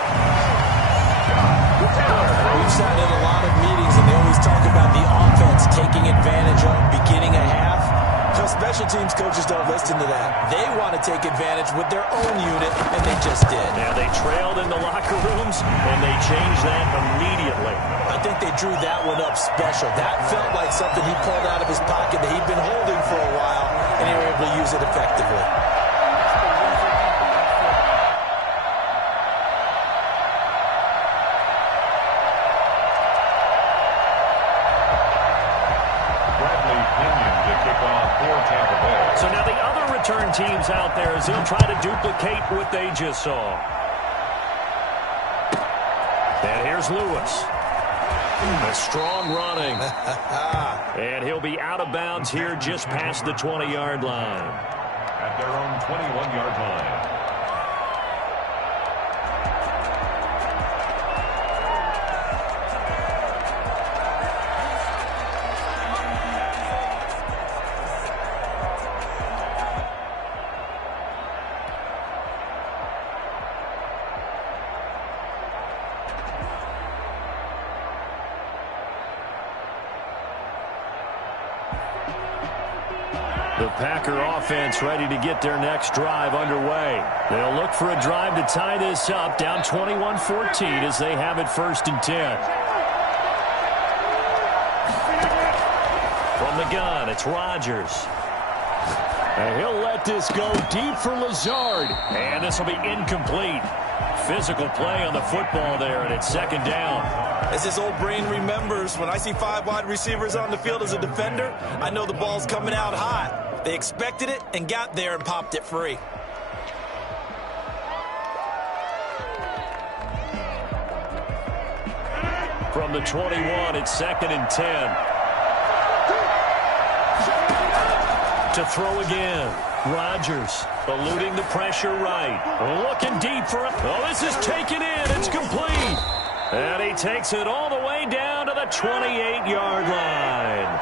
We've sat in a lot of meetings, and they always talk about the offense taking advantage of beginning a half. Special teams coaches don't listen to that. They want to take advantage with their own unit, and they just did. Yeah, they trailed in the locker rooms, and they changed that immediately. I think they drew that one up special. That felt like something he pulled out of his pocket that he'd been holding for a while, and they were able to use it effectively. So now the other return teams out there as they'll try to duplicate what they just saw. And here's Lewis. A strong running. And he'll be out of bounds here just past the 20-yard line. At their own 21-yard line. The Packer offense ready to get their next drive underway. They'll look for a drive to tie this up, down 21-14 as they have it 1st and 10. From the gun, it's Rodgers. And he'll let this go deep for Lazard. And this will be incomplete. Physical play on the football there, and it's 2nd down. As his old brain remembers, when I see 5 wide receivers on the field as a defender, I know the ball's coming out hot. They expected it and got there and popped it free. From the 21, it's 2nd and 10. To throw again. Rodgers eluding the pressure right. Looking deep for it. Oh, this is taken in. It's complete. And he takes it all the way down to the 28-yard line.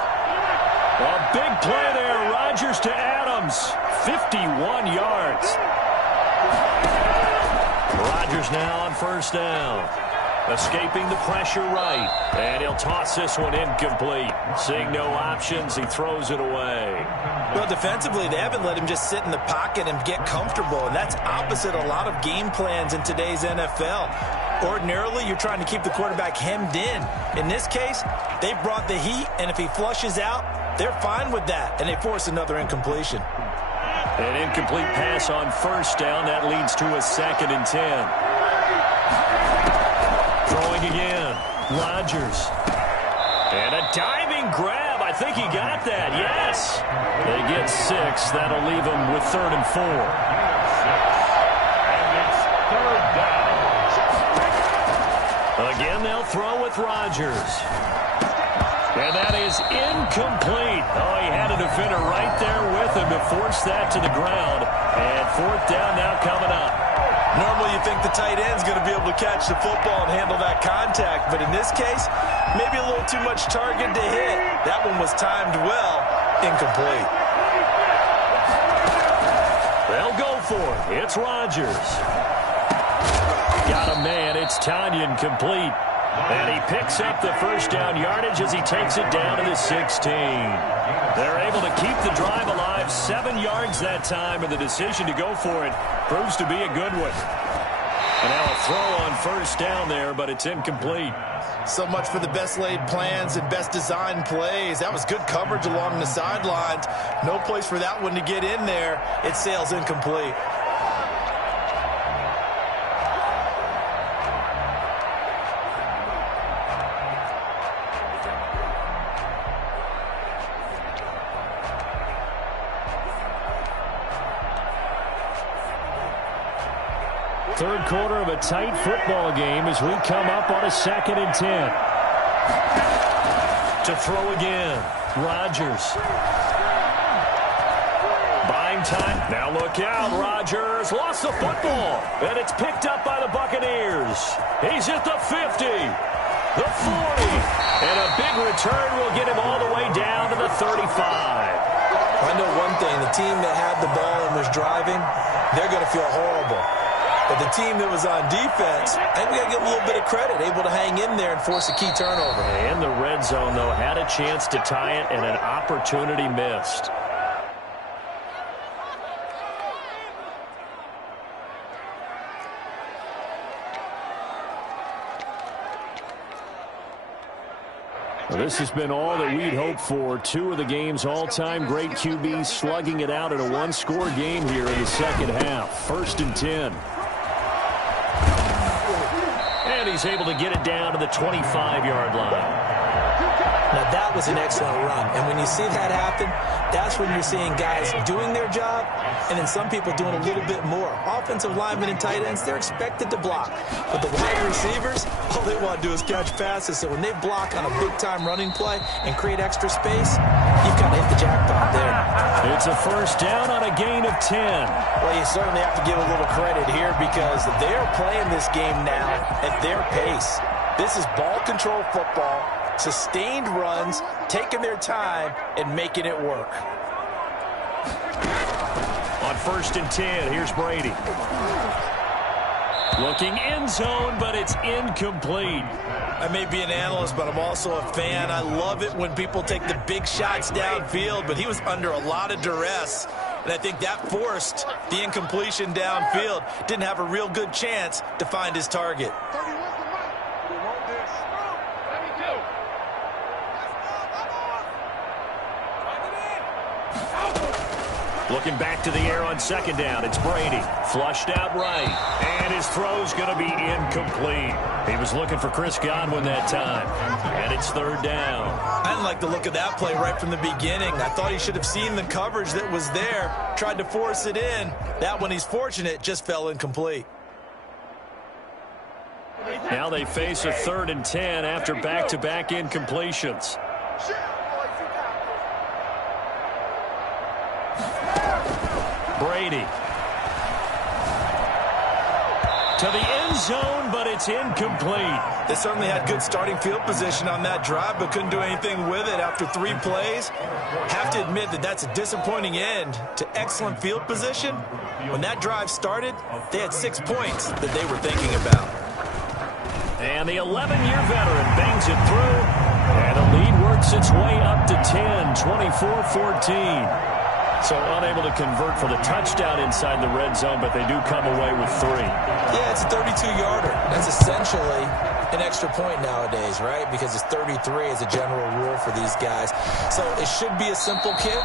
A big play there. Rodgers to Adams. 51 yards. Rodgers now on 1st down. Escaping the pressure right. And he'll toss this one incomplete. Seeing no options, he throws it away. Well, defensively, they haven't let him just sit in the pocket and get comfortable, and that's opposite a lot of game plans in today's NFL. Ordinarily, you're trying to keep the quarterback hemmed in. In this case, they brought the heat, and if he flushes out, they're fine with that, and they force another incompletion. An incomplete pass on 1st down. That leads to a 2nd and 10. Throwing again. Rodgers. And a diving grab. I think he got that. Yes. They get 6. That'll leave them with 3rd and 4. And it's 3rd down. Again, they'll throw with Rodgers. And that is incomplete. Oh, he had a defender right there with him to force that to the ground. And 4th down now coming up. Normally you think the tight end's going to be able to catch the football and handle that contact, but in this case, maybe a little too much target to hit. That one was timed well, incomplete. They'll go for it. It's Rodgers. Got a man. It's Tanyan complete. And he picks up the 1st down yardage as he takes it down to the 16. They're able to keep the drive alive. 7 yards that time, and the decision to go for it proves to be a good one. And now a throw on 1st down there, but it's incomplete. So much for the best laid plans and best designed plays. That was good coverage along the sidelines. No place for that one to get in there. It sails incomplete. Third quarter of a tight football game as we come up on a 2nd and 10. To throw again. Rodgers. Buying time. Now look out. Rodgers lost the football. And it's picked up by the Buccaneers. He's at the 50. The 40. And a big return will get him all the way down to the 35. I know one thing. The team that had the ball and was driving, they're going to feel horrible. But the team that was on defense, I think we got to give them a little bit of credit, able to hang in there and force a key turnover. And the red zone, though, had a chance to tie it and an opportunity missed. Well, this has been all that we'd hoped for. 2 of the game's all-time great QBs slugging it out in a one-score game here in the 2nd half. 1st and 10. And he's able to get it down to the 25-yard line. Now, that was an excellent run. And when you see that happen, that's when you're seeing guys doing their job and then some people doing a little bit more. Offensive linemen and tight ends, they're expected to block. But the wide receivers, all they want to do is catch passes. So when they block on a big-time running play and create extra space, you've got to hit the jackpot there. It's a 1st down on a gain of 10. Well, you certainly have to give a little credit here because they're playing this game now at their pace. This is ball control football, sustained runs, taking their time, and making it work. On 1st and 10, here's Brady. Looking end zone, but it's incomplete. I may be an analyst, but I'm also a fan. I love it when people take the big shots downfield, but he was under a lot of duress, and I think that forced the incompletion downfield. Didn't have a real good chance to find his target. Looking back to the air on second down. It's Brady. Flushed out right. And his throw's going to be incomplete. He was looking for Chris Godwin that time. And it's third down. I didn't like the look of that play right from the beginning. I thought he should have seen the coverage that was there. Tried to force it in. That one, he's fortunate, just fell incomplete. Now they face a 3rd and 10 after back-to-back incompletions. Brady to the end zone, but it's incomplete. They certainly had good starting field position on that drive, but couldn't do anything with it after 3 plays. Have to admit that that's a disappointing end to excellent field position. When that drive started, they had 6 points that they were thinking about. And the 11-year veteran bangs it through, and the lead works its way up to 10, 24-14. So unable to convert for the touchdown inside the red zone, but they do come away with 3. Yeah, it's a 32-yarder. That's essentially an extra point nowadays, right? Because it's 33 as a general rule for these guys. So it should be a simple kick.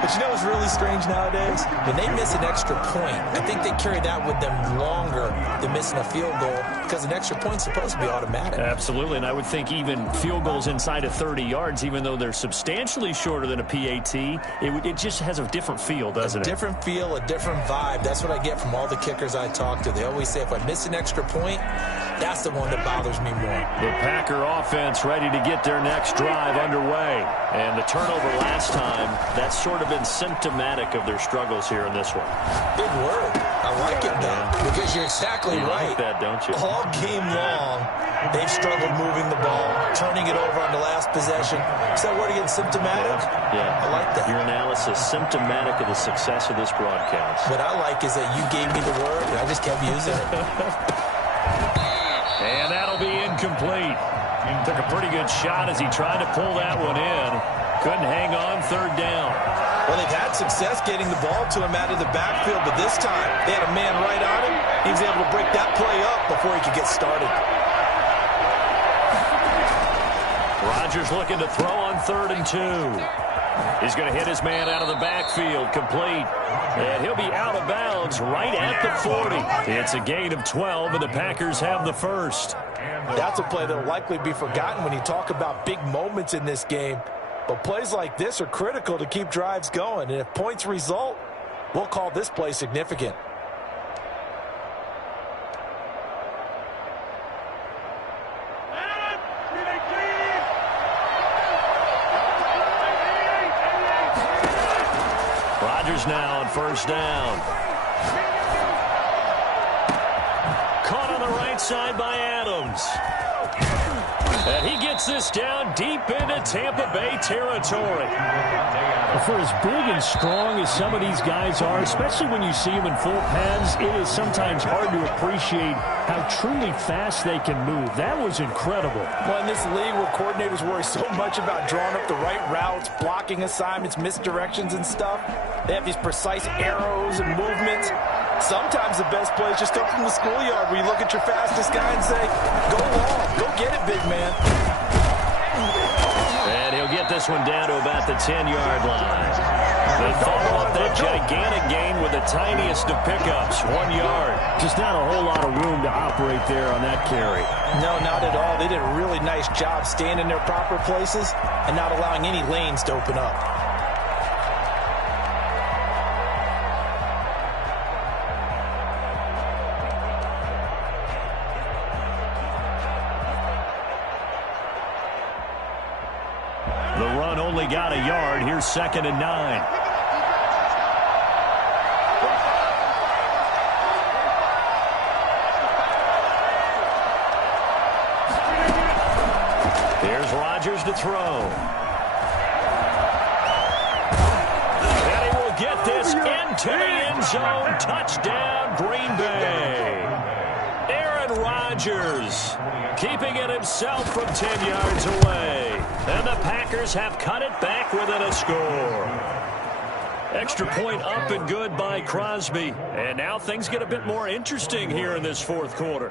But you know what's really strange nowadays? When they miss an extra point, I think they carry that with them longer than missing a field goal because an extra point's supposed to be automatic. Absolutely, and I would think even field goals inside of 30 yards, even though they're substantially shorter than a PAT, it just has a different feel, doesn't it? A different feel, a different vibe. That's what I get from all the kickers I talk to. They always say if I miss an extra point, that's the one that bothers me more. The Packer offense ready to get their next drive underway. And the turnover last time, that's sort of been symptomatic of their struggles here in this one. Big word. I like it, though, because you're exactly right. You like that, don't you? All game long, they've struggled moving the ball, turning it over on the last possession. Is that word again, symptomatic? Yeah. I like that. Your analysis, symptomatic of the success of this broadcast. What I like is that you gave me the word, and I just kept using it. And that'll be incomplete. Took a pretty good shot as he tried to pull that one in. Couldn't hang on, third down. Well, they've had success getting the ball to him out of the backfield, but this time they had a man right on him. He was able to break that play up before he could get started. Rodgers looking to throw on 3rd and 2. He's going to hit his man out of the backfield, complete. And he'll be out of bounds right at the 40. It's a gain of 12, and the Packers have the first. That's a play that will likely be forgotten when you talk about big moments in this game. But plays like this are critical to keep drives going. And if points result, we'll call this play significant. Rodgers now on first down. Caught on the right side by Adams. And he gets this down deep into Tampa Bay territory. For as big and strong as some of these guys are, especially when you see them in full pads, it is sometimes hard to appreciate how truly fast they can move. That was incredible. Well, in this league where coordinators worry so much about drawing up the right routes, blocking assignments, misdirections and stuff, they have these precise arrows and movements. Sometimes the best plays just come from the schoolyard where you look at your fastest guy and say, go long, go get it, big man. And he'll get this one down to about the 10-yard line. They follow up that gigantic gain with the tiniest of pickups, 1 yard. Just not a whole lot of room to operate there on that carry. No, not at all. They did a really nice job staying in their proper places and not allowing any lanes to open up. The run only got a yard. Here's 2nd and 9. Here's Rodgers to throw. And he will get this into the end zone. Touchdown, Green Bay. Aaron Rodgers keeping it himself from 10 yards away. And the Packers have cut it back within a score. Extra point up and good by Crosby. And now things get a bit more interesting here in this fourth quarter.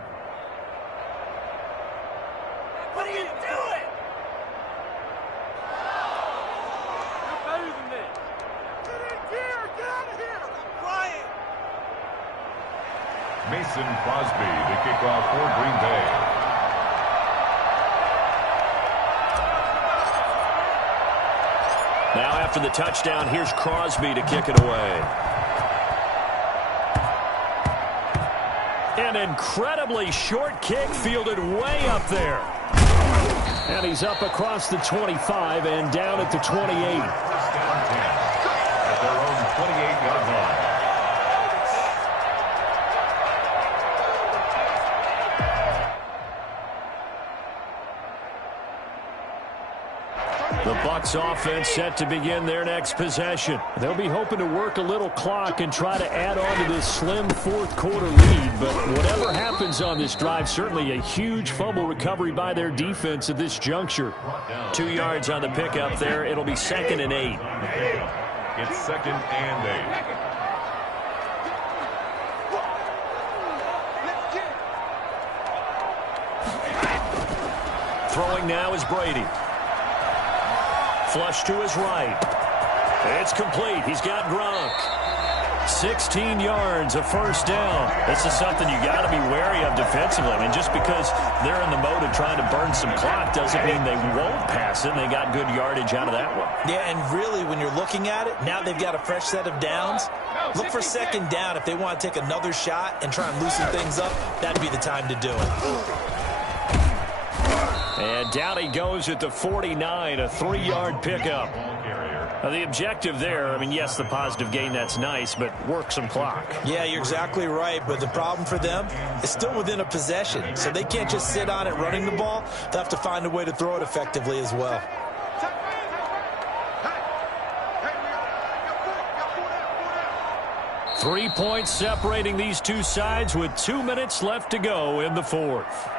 What are you doing? You're better than this. Get in gear. Get out of here. I'm quiet. Mason Crosby, the kickoff for Green Bay. Now after the touchdown, here's Crosby to kick it away. An incredibly short kick fielded way up there. And he's up across the 25 and down at the 28. At their own 28-yard line. The Bucs offense set to begin their next possession. They'll be hoping to work a little clock and try to add on to this slim fourth quarter lead. But whatever happens on this drive, certainly a huge fumble recovery by their defense at this juncture. 2 yards on the pickup there. It'll be 2nd and 8. It's 2nd and 8. Throwing now is Brady. Flush to his right. It's complete. He's got Gronk. 16 yards, a first down. This is something you got to be wary of defensively. I mean, just because they're in the mode of trying to burn some clock doesn't mean they won't pass it. They got good yardage out of that one. Yeah, and really, when you're looking at it, now they've got a fresh set of downs. Look for 2nd down. If they want to take another shot and try and loosen things up, that'd be the time to do it. And down he goes at the 49, a 3-yard pickup. Now the objective there, I mean, yes, the positive gain, that's nice, but work some clock. Yeah, you're exactly right, but the problem for them is still within a possession, so they can't just sit on it running the ball. They'll have to find a way to throw it effectively as well. Three points separating these two sides with 2 minutes left to go in the fourth.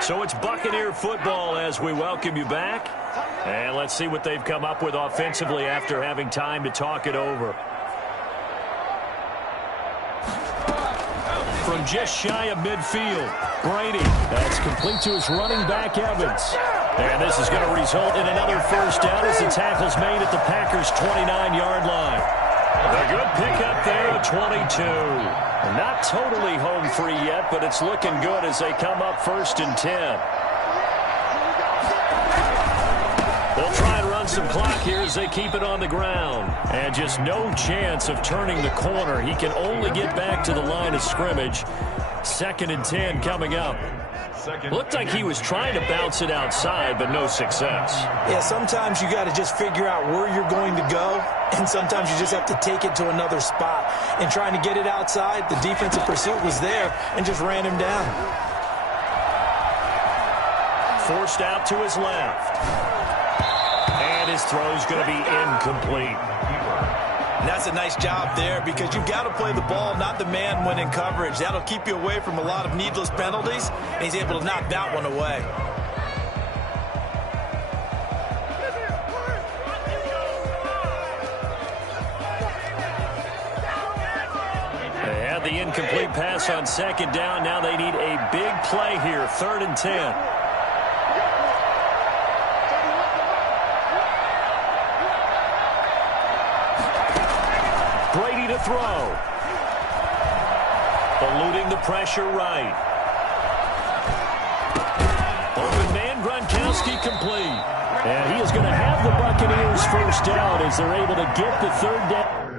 So it's Buccaneer football as we welcome you back. And let's see what they've come up with offensively after having time to talk it over. From just shy of midfield, Brady. That's complete to his running back, Evans. And this is going to result in another first down as the tackle's made at the Packers' 29-yard line. A good pickup there at 22. Not totally home free yet, but it's looking good as they come up 1st and 10. They'll try and run some clock here as they keep it on the ground. And just no chance of turning the corner. He can only get back to the line of scrimmage. 2nd and 10 coming up. Looked like he was trying to bounce it outside, but no success. Yeah, sometimes you got to just figure out where you're going to go, and sometimes you just have to take it to another spot. And trying to get it outside, the defensive pursuit was there and just ran him down. Forced out to his left. And his throw's going to be incomplete. And that's a nice job there because you've got to play the ball, not the man when in coverage. That'll keep you away from a lot of needless penalties, and he's able to knock that one away. They had the incomplete pass on 2nd down. Now they need a big play here, 3rd and 10. Brady to throw. Eluding the pressure right. Open man, Gronkowski complete. And he is going to have the Buccaneers first down as they're able to get the 3rd down.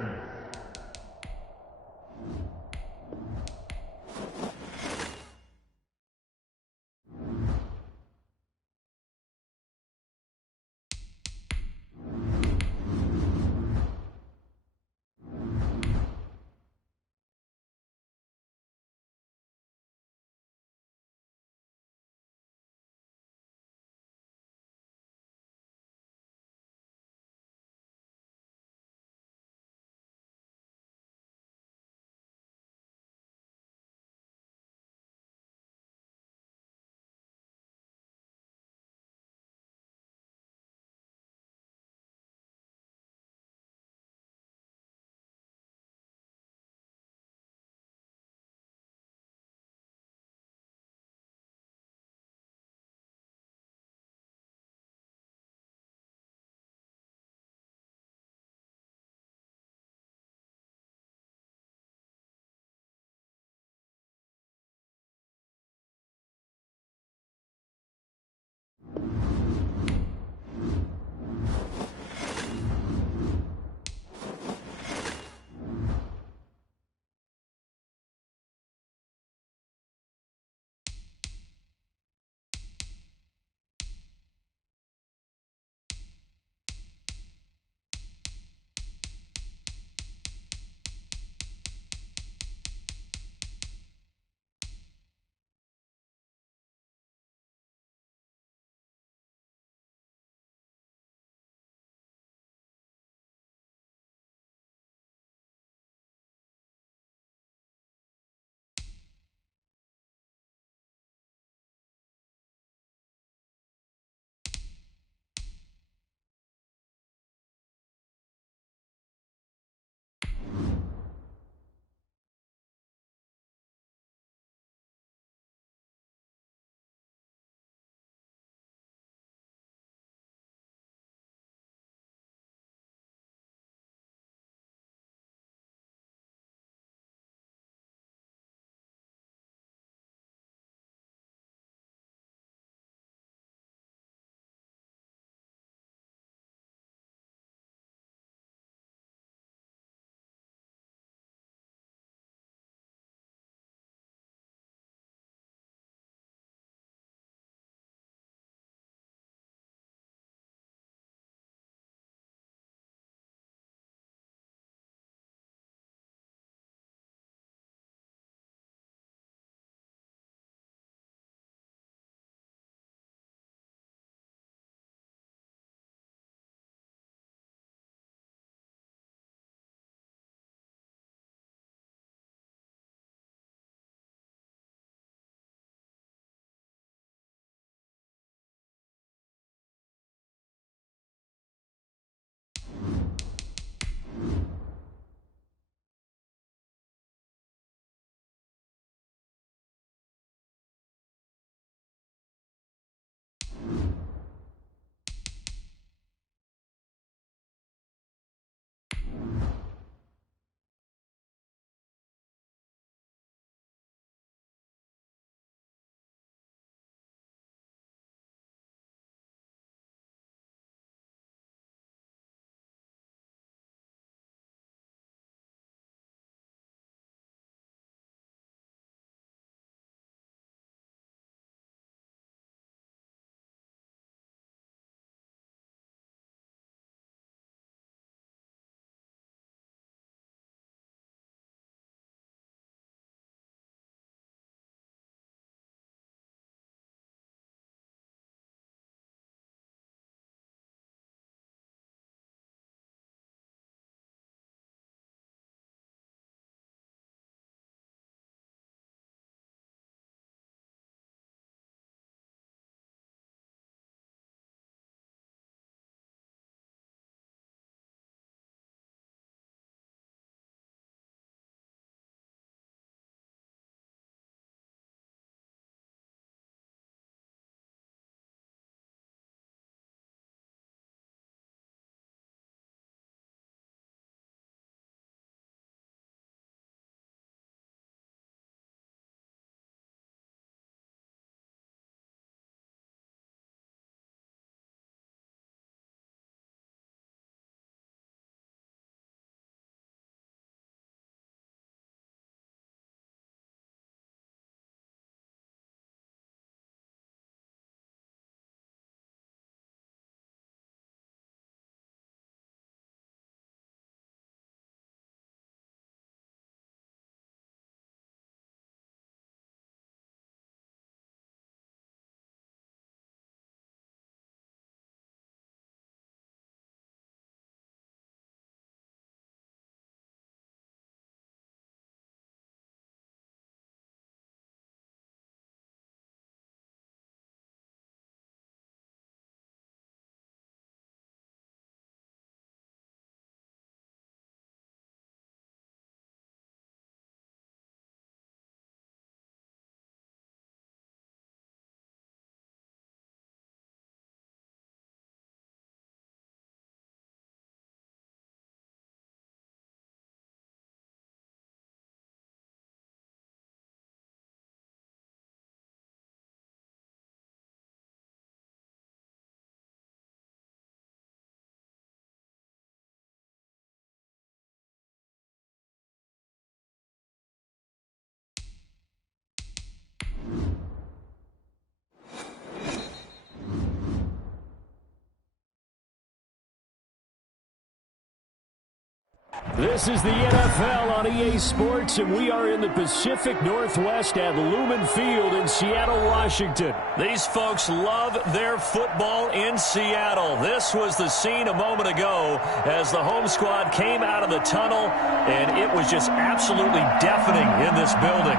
This is the NFL on EA Sports, and we are in the Pacific Northwest at Lumen Field in Seattle, Washington. These folks love their football in Seattle. This was the scene a moment ago as the home squad came out of the tunnel, and it was just absolutely deafening in this building.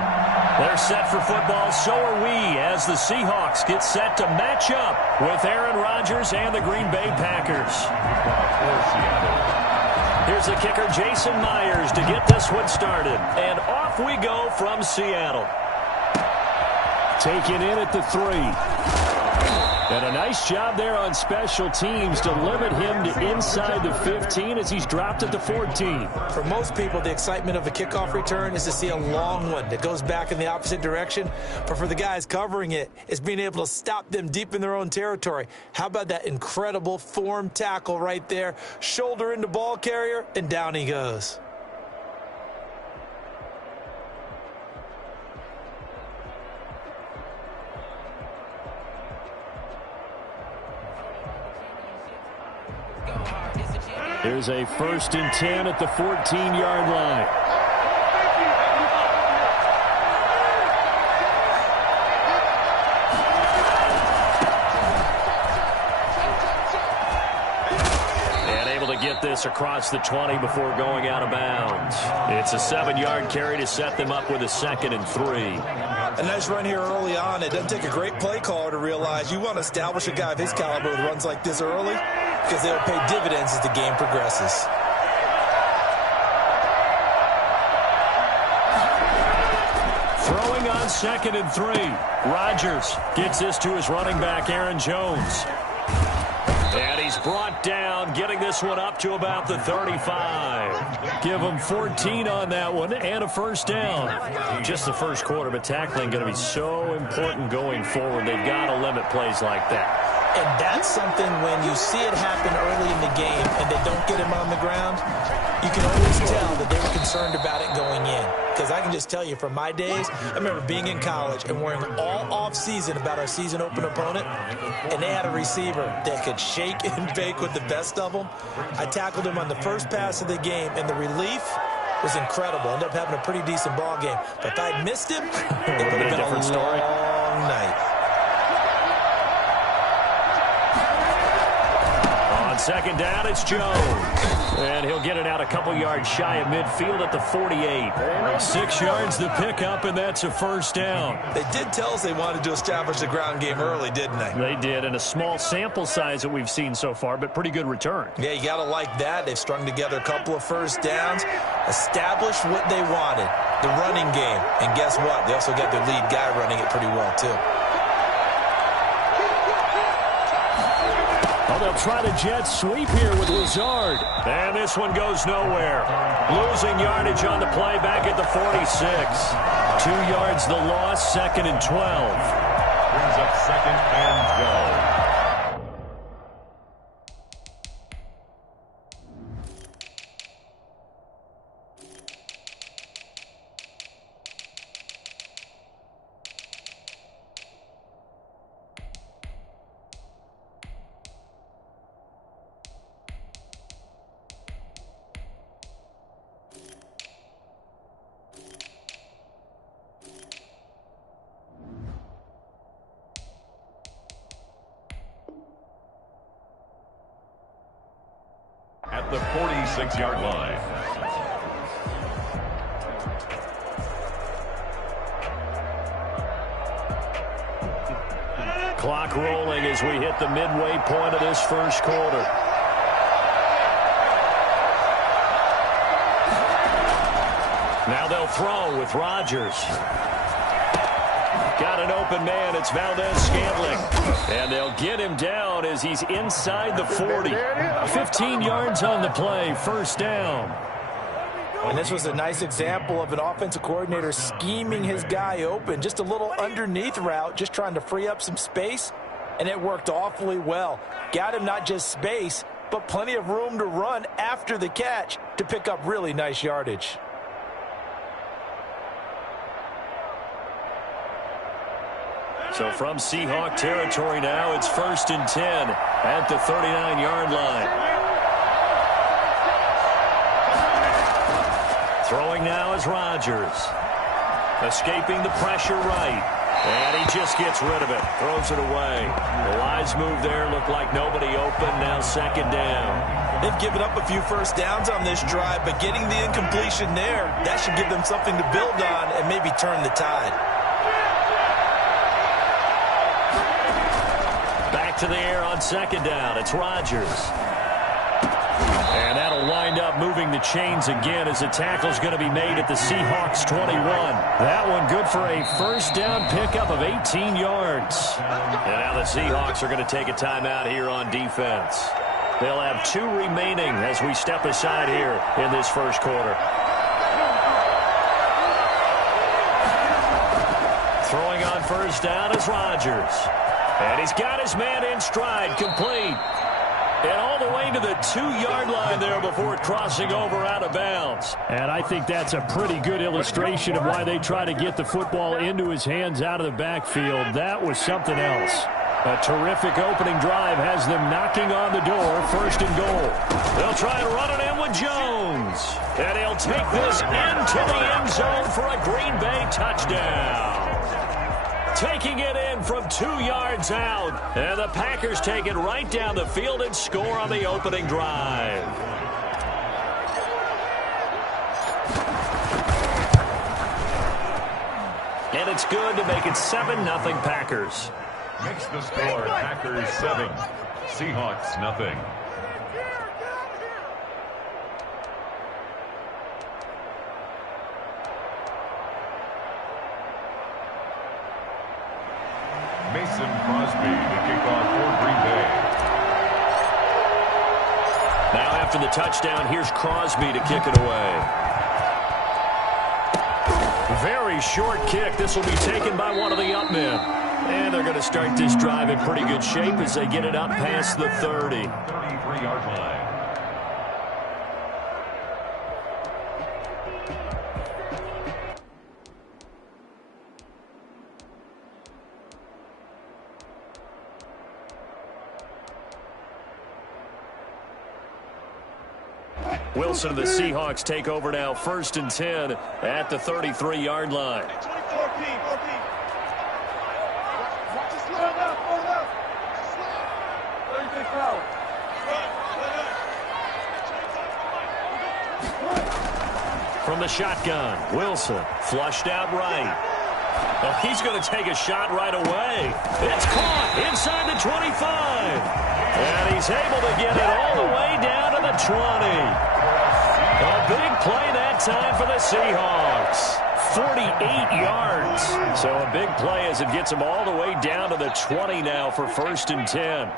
They're set for football, so are we, as the Seahawks get set to match up with Aaron Rodgers and the Green Bay Packers. Here's the kicker, Jason Myers, to get this one started. And off we go from Seattle. Taken in at the 3. And a nice job there on special teams to limit him to inside the 15 as he's dropped at the 14. For most people, the excitement of a kickoff return is to see a long one that goes back in the opposite direction. But for the guys covering it, it's being able to stop them deep in their own territory. How about that incredible form tackle right there? Shoulder into ball carrier, and down he goes. Here's a 1st and 10 at the 14-yard line. And able to get this across the 20 before going out of bounds. It's a 7-yard carry to set them up with a 2nd and 3. A nice run here early on. It doesn't take a great play caller to realize you want to establish a guy of his caliber with runs like this early, because they'll pay dividends as the game progresses. Throwing on 2nd and 3. Rodgers gets this to his running back, Aaron Jones. And he's brought down, getting this one up to about the 35. Give him 14 on that one and a 1st down. Just the first quarter, but tackling going to be so important going forward. They've got to limit plays like that. And that's something when you see it happen early in the game and they don't get him on the ground, you can always tell that they were concerned about it going in. Because I can just tell you from my days, I remember being in college and worrying all off-season about our season open opponent, and they had a receiver that could shake and bake with the best of them. I tackled him on the first pass of the game, and the relief was incredible. Ended up having a pretty decent ball game. But if I'd missed him, it would have been a different story. Long night. On 2nd down, it's Jones. And he'll get it out a couple yards shy of midfield at the 48. 6 yards to pick up, and that's a 1st down. They did tell us they wanted to establish the ground game early, didn't they? They did, and a small sample size that we've seen so far, but pretty good return. Yeah, you got to like that. They've strung together a couple of 1st downs, established what they wanted, the running game. And guess what? They also got their lead guy running it pretty well, too. Oh, they'll try to jet sweep here with Lazard. And this one goes nowhere. Losing yardage on the play back at the 46. 2 yards the loss, 2nd and 12. Brings up 2nd and 12. At the 46-yard line. Clock rolling as we hit the midway point of this first quarter. Now they'll throw with Rodgers. Got an open man. It's Valdez-Scantling. And they'll get him down as he's inside the 40. 15 yards on the play. 1st down. And this was a nice example of an offensive coordinator scheming his guy open. Just a little underneath route, just trying to free up some space. And it worked awfully well. Got him not just space, but plenty of room to run after the catch to pick up really nice yardage. So from Seahawk territory now, it's 1st and 10 at the 39-yard line. Throwing now is Rodgers. Escaping the pressure right. And he just gets rid of it. Throws it away. The wise move there. Looked like nobody open. Now second down. They've given up a few first downs on this drive, but getting the incompletion there, that should give them something to build on and maybe turn the tide. Back to the air on second down. It's Rodgers. And that'll wind up moving the chains again as the tackle's going to be made at the Seahawks 21. That one good for a first down pickup of 18 yards. And now the Seahawks are going to take a timeout here on defense. They'll have 2 remaining as we step aside here in this first quarter. Throwing on first down is Rodgers. And he's got his man in stride, complete. And all the way to the 2-yard line there before crossing over out of bounds. And I think that's a pretty good illustration of why they try to get the football into his hands out of the backfield. That was something else. A terrific opening drive has them knocking on the door, first and goal. They'll try and run it in with Jones. And he'll take this into the end zone for a Green Bay touchdown. Taking it in from 2 yards out. And the Packers take it right down the field and score on the opening drive. And it's good to make it 7-0 Packers. Makes the score Packers 7, Seahawks nothing. Mason Crosby to kick off for Green Bay. Now after the touchdown, here's Crosby to kick it away. Very short kick. This will be taken by one of the up men. And they're going to start this drive in pretty good shape as they get it up past the 30. 33-yard line. Wilson and the Seahawks take over now, first and 10 at the 33-yard line. From the shotgun, Wilson flushed out right. Oh, he's going to take a shot right away. It's caught inside the 25. And he's able to get it all the way down to the 20. A big play that time for the Seahawks. 48 yards. So a big play as it gets him all the way down to the 20 now for first and 10.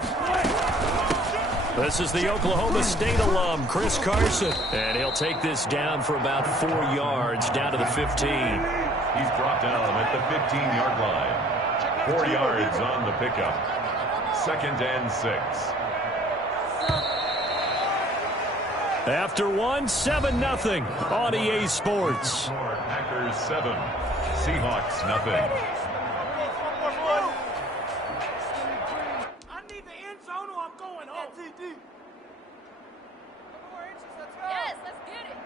This is the Oklahoma State alum, Chris Carson. And he'll take this down for about 4 yards, down to the 15. He's brought down at the 15-yard line. 4 yards on the pickup. Second and 6. After one, 7-0 on EA Sports. Packers 7, Seahawks nothing. I need the end zone or I'm going home. TD. Yes, let's get it.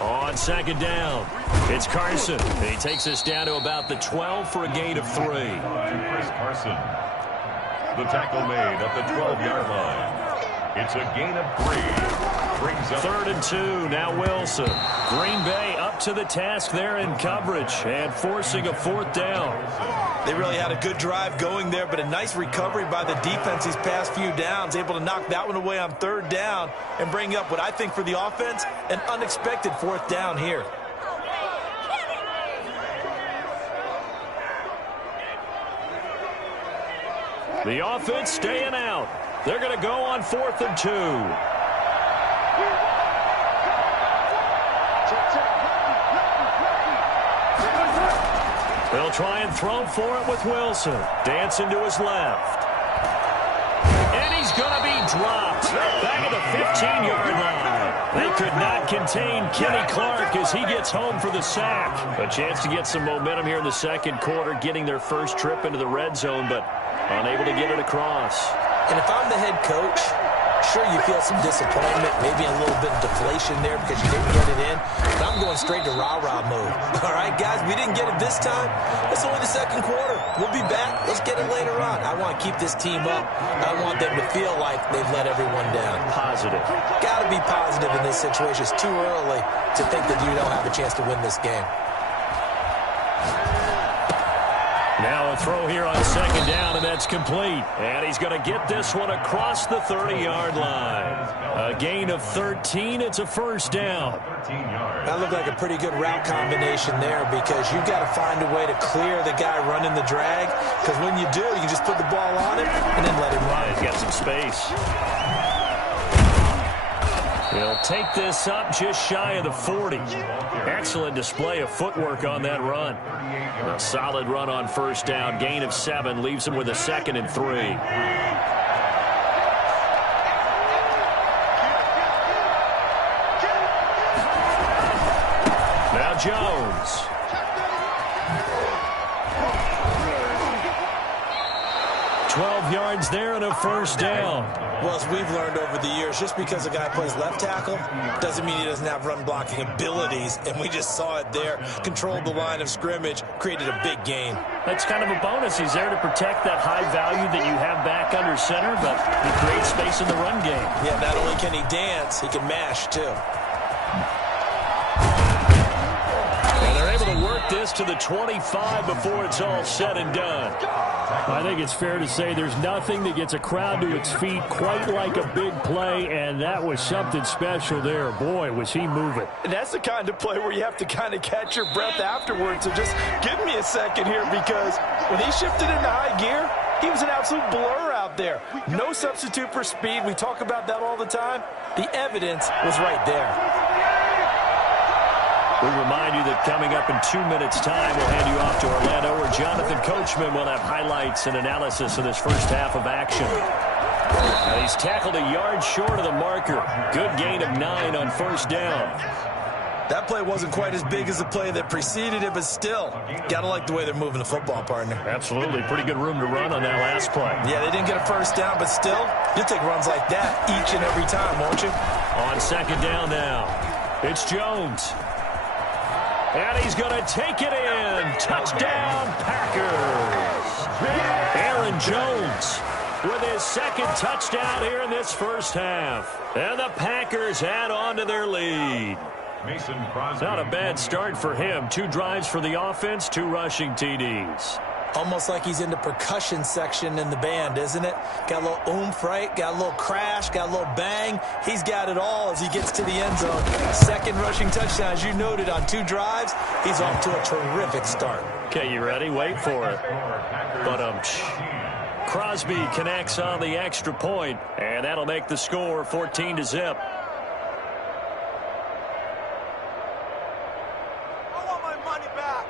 On second down, it's Carson. And he takes us down to about the 12 for a gain of 3. Chris Carson. The tackle made at the 12-yard line. It's a gain of 3. Brings up 3rd and 2. Now Wilson. Green Bay up to the task there in coverage and forcing a 4th down. They really had a good drive going there, but a nice recovery by the defense these past few downs, able to knock that one away on 3rd down and bring up what I think for the offense, an unexpected 4th down here. The offense staying out. They're going to go on 4th and 2. They'll try and throw for it with Wilson. Dancing to his left. And he's going to be dropped. Back at the 15-yard line. They could not contain Kenny Clark as he gets home for the sack. A chance to get some momentum here in the second quarter, getting their first trip into the red zone, but unable to get it across. And if I'm the head coach, sure, you feel some disappointment, maybe a little bit of deflation there because you didn't get it in. But I'm going straight to rah-rah mode. All right, guys, we didn't get it this time. It's only the second quarter. We'll be back. Let's get it later on. I want to keep this team up. I want them to feel like they've let everyone down. Positive. Got to be positive in this situation. It's too early to think that you don't have a chance to win this game. Now a throw here on second down, and that's complete. And he's going to get this one across the 30-yard line. A gain of 13. It's a first down. That looked like a pretty good route combination there because you've got to find a way to clear the guy running the drag. Because when you do, you just put the ball on him and then let him run. He's got some space. He'll take this up just shy of the 40. Excellent display of footwork on that run. A solid run on first down. Gain of 7 leaves him with a 2nd and 3. Now Jones. Yards there and a first down. Well, as we've learned over the years, just because a guy plays left tackle doesn't mean he doesn't have run blocking abilities, and we just saw it there. Controlled the line of scrimmage, created a big gain. That's kind of a bonus. He's there to protect that high value that you have back under center, but he creates space in the run game. Yeah, not only can he dance, he can mash too. And they're able to work this to the 25 before it's all said and done. I think it's fair to say there's nothing that gets a crowd to its feet quite like a big play, and that was something special there. Boy, was he moving. And that's the kind of play where you have to kind of catch your breath afterwards. So just give me a second here, because when he shifted into high gear, he was an absolute blur out there. No substitute for speed. We talk about that all the time. The evidence was right there. We remind you that coming up in 2 minutes' time, we'll hand you off to Orlando, where Jonathan Coachman will have highlights and analysis of this first half of action. Now he's tackled a yard short of the marker. Good gain of 9 on first down. That play wasn't quite as big as the play that preceded it, but still, got to like the way they're moving the football, partner. Absolutely. Pretty good room to run on that last play. Yeah, they didn't get a first down, but still, you'll take runs like that each and every time, won't you? On second down now, it's Jones. And he's going to take it in. Touchdown, Packers. Aaron Jones with his second touchdown here in this first half. And the Packers add on to their lead. Not a bad start for him. 2 drives for the offense, 2 rushing TDs. Almost like he's in the percussion section in the band, isn't it? Got a little oomph, right? Got a little crash, got a little bang. He's got it all as he gets to the end zone. Second rushing touchdown, as you noted, on 2 drives. He's off to a terrific start. Okay, you ready? Wait for it. But Crosby connects on the extra point, and that'll make the score 14-0. I want my money back.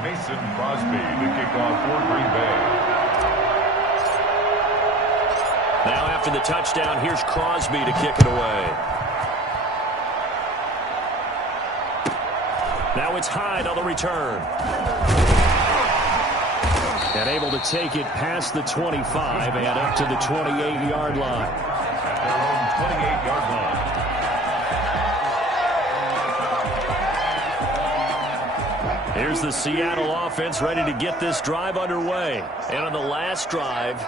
Mason Crosby to kick off for Green Bay. Now after the touchdown, here's Crosby to kick it away. Now it's Hyde on the return. And able to take it past the 25 and up to the 28-yard line. Their own 28-yard line. Here's the Seattle offense ready to get this drive underway. And on the last drive,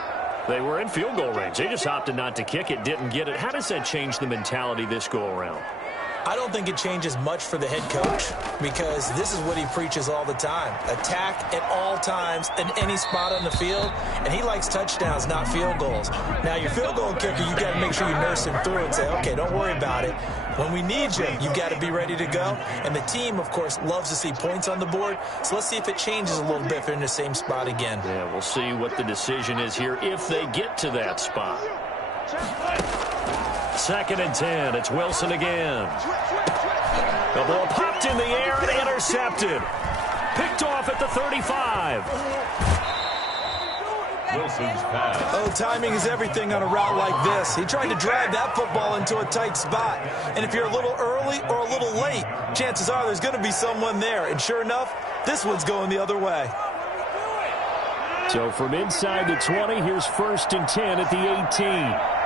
they were in field goal range. They just opted not to kick it, didn't get it. How does that change the mentality this go-around? I don't think it changes much for the head coach because this is what he preaches all the time. Attack at all times in any spot on the field, and he likes touchdowns, not field goals. Now, your field goal kicker, you got to make sure you nurse him through and say, okay, don't worry about it. When we need you, you got to be ready to go. And the team, of course, loves to see points on the board. So let's see if it changes a little bit if they're in the same spot again. Yeah, we'll see what the decision is here if they get to that spot. 2nd and 10. It's Wilson again. The ball popped in the air and intercepted. Picked off at the 35. Wilson's pass. Oh, timing is everything on a route like this. He tried to drive that football into a tight spot. And if you're a little early or a little late, chances are there's going to be someone there. And sure enough, this one's going the other way. So from inside the 20, here's 1st and 10 at the 18.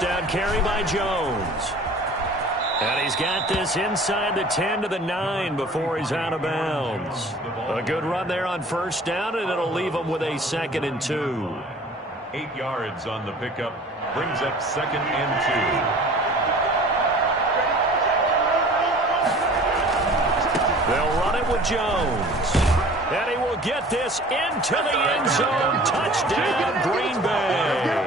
Down carry by Jones. And he's got this inside the 10 to the 9 before he's out of bounds. A good run there on 1st down, and it'll leave him with a 2nd and 2. 8 yards on the pickup. Brings up 2nd and 2. They'll run it with Jones. And he will get this into the end zone. Touchdown, Green Bay.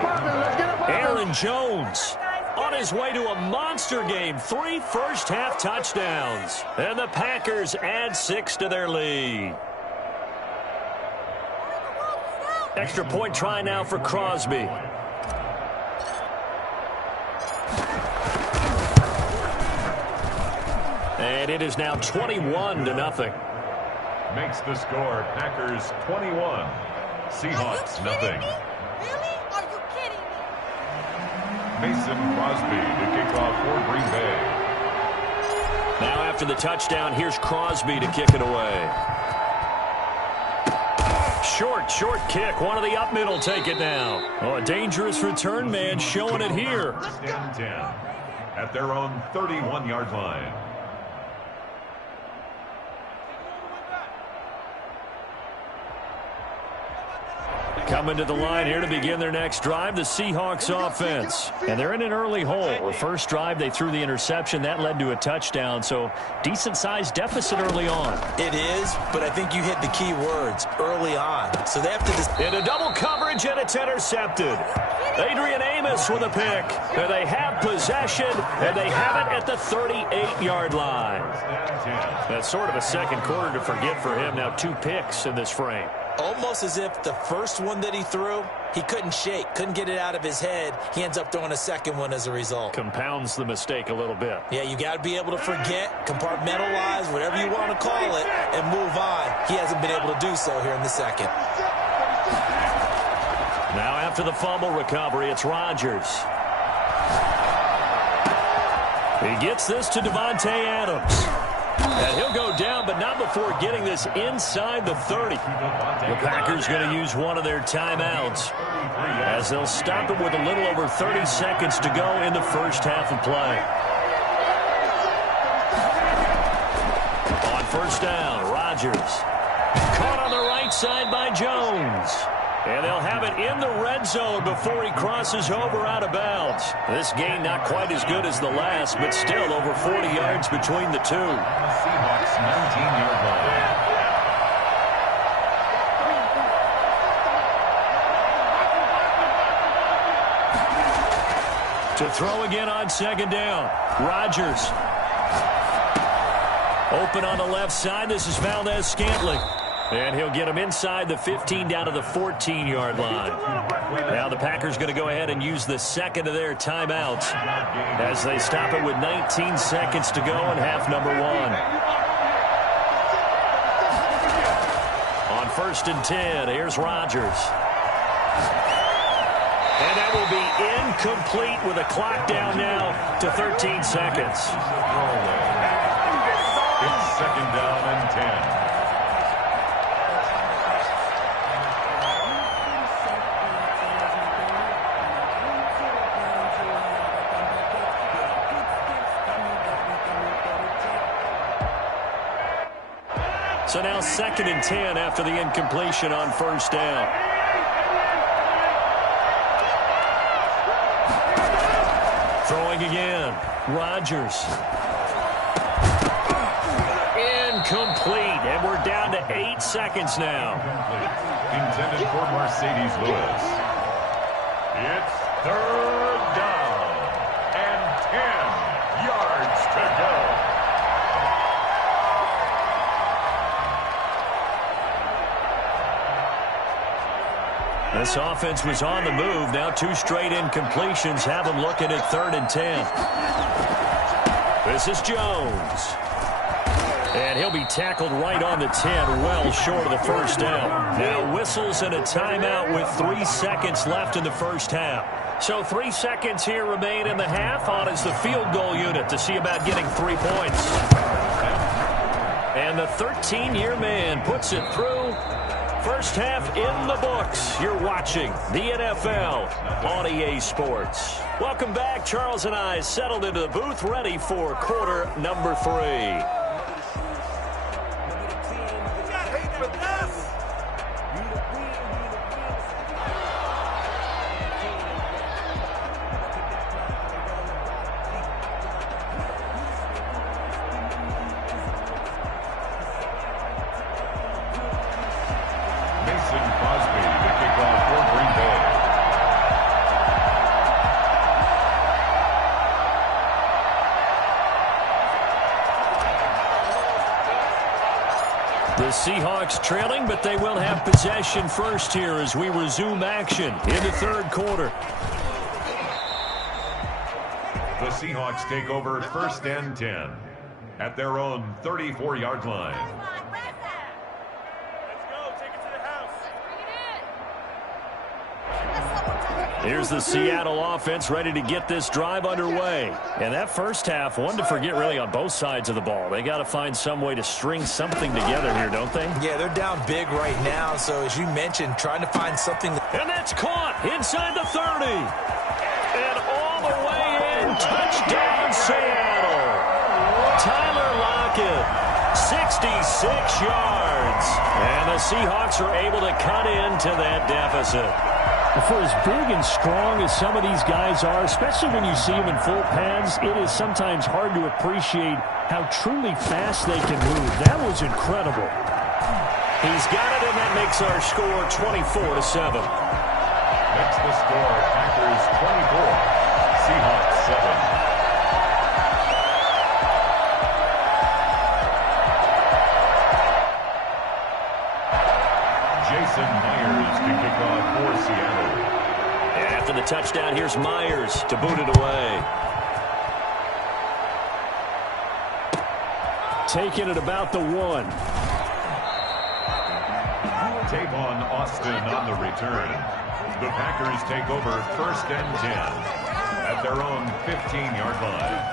Aaron Jones on his way to a monster game. 3 first-half touchdowns. And the Packers add 6 to their lead. Extra point try now for Crosby. And it is now 21-0. Makes the score Packers 21. Seahawks nothing. Mason Crosby to kick off for Green Bay. Now after the touchdown, here's Crosby to kick it away. Short kick. One of the up middle take it now. Oh, a dangerous return man showing it here. 10 at their own 31-yard line. Coming to the line here to begin their next drive, the Seahawks offense. And they're in an early hole. The first drive, they threw the interception. That led to a touchdown, so decent-sized deficit early on. It is, but I think you hit the key words, early on. So they have to... Into double coverage, and it's intercepted. Adrian Amos with a pick. And they have possession, and they have it at the 38-yard line. That's sort of a second quarter to forget for him. Now 2 picks in this frame. Almost as if the first one that he threw, he couldn't shake, couldn't get it out of his head. He ends up throwing a second one as a result. Compounds the mistake a little bit. Yeah, you got to be able to forget, compartmentalize, whatever you want to call it, and move on. He hasn't been able to do so here in the second. Now after the fumble recovery, it's Rodgers. He gets this to Devontae Adams. And he'll go down, but not before getting this inside the 30. The Packers going to use one of their timeouts as they'll stop it with a little over 30 seconds to go in the first half of play. On 1st down, Rodgers. Caught on the right side by Jones. And they'll have it in the red zone before he crosses over out of bounds. This gain not quite as good as the last, but still over 40 yards between the two. Seahawks 19-yard line. To throw again on 2nd down. Rodgers. Open on the left side. This is Valdez-Scantling. And he'll get him inside the 15 down to the 14-yard line. Now the Packers going to go ahead and use the second of their timeouts as they stop it with 19 seconds to go in half number 1. On 1st and 10, here's Rodgers. And that will be incomplete with a clock down now to 13 seconds. It's 2nd down and 10. So now 2nd and 10 after the incompletion on 1st down. Throwing again. Rodgers. incomplete, and we're down to 8 seconds now. Intended for Mercedes-Lewis. It's third down and 10 yards to go. This offense was on the move. Now 2 straight incompletions have them looking at 3rd and 10. This is Jones. And he'll be tackled right on the 10, well short of the first down. Now whistles and a timeout with 3 seconds left in the first half. So 3 seconds here remain in the half. On is the field goal unit to see about getting 3 points. And the 13-year man puts it through. First half in the books. You're watching the NFL on EA Sports. Welcome back. Charles and I settled into the booth, ready for quarter number 3. The Seahawks trailing, but they will have possession first here as we resume action in the 3rd quarter. The Seahawks take over 1st and 10 at their own 34-yard line. Here's the Seattle offense ready to get this drive underway. And that first half, one to forget really on both sides of the ball. They got to find some way to string something together here, don't they? Yeah, they're down big right now. So as you mentioned, trying to find something. And that's caught inside the 30. And all the way in. Touchdown, Seattle. Tyler Lockett, 66 yards. And the Seahawks are able to cut into that deficit. For as big and strong as some of these guys are, especially when you see them in full pads, it is sometimes hard to appreciate how truly fast they can move. That was incredible. He's got it, and that makes our score 24-7. Makes the score Packers 24, Seahawks 7. Jason Myers to kick off for Seattle. And after the touchdown, here's Myers to boot it away. Taking it about the 1. Tavon Austin on the return. The Packers take over 1st and 10 at their own 15-yard line.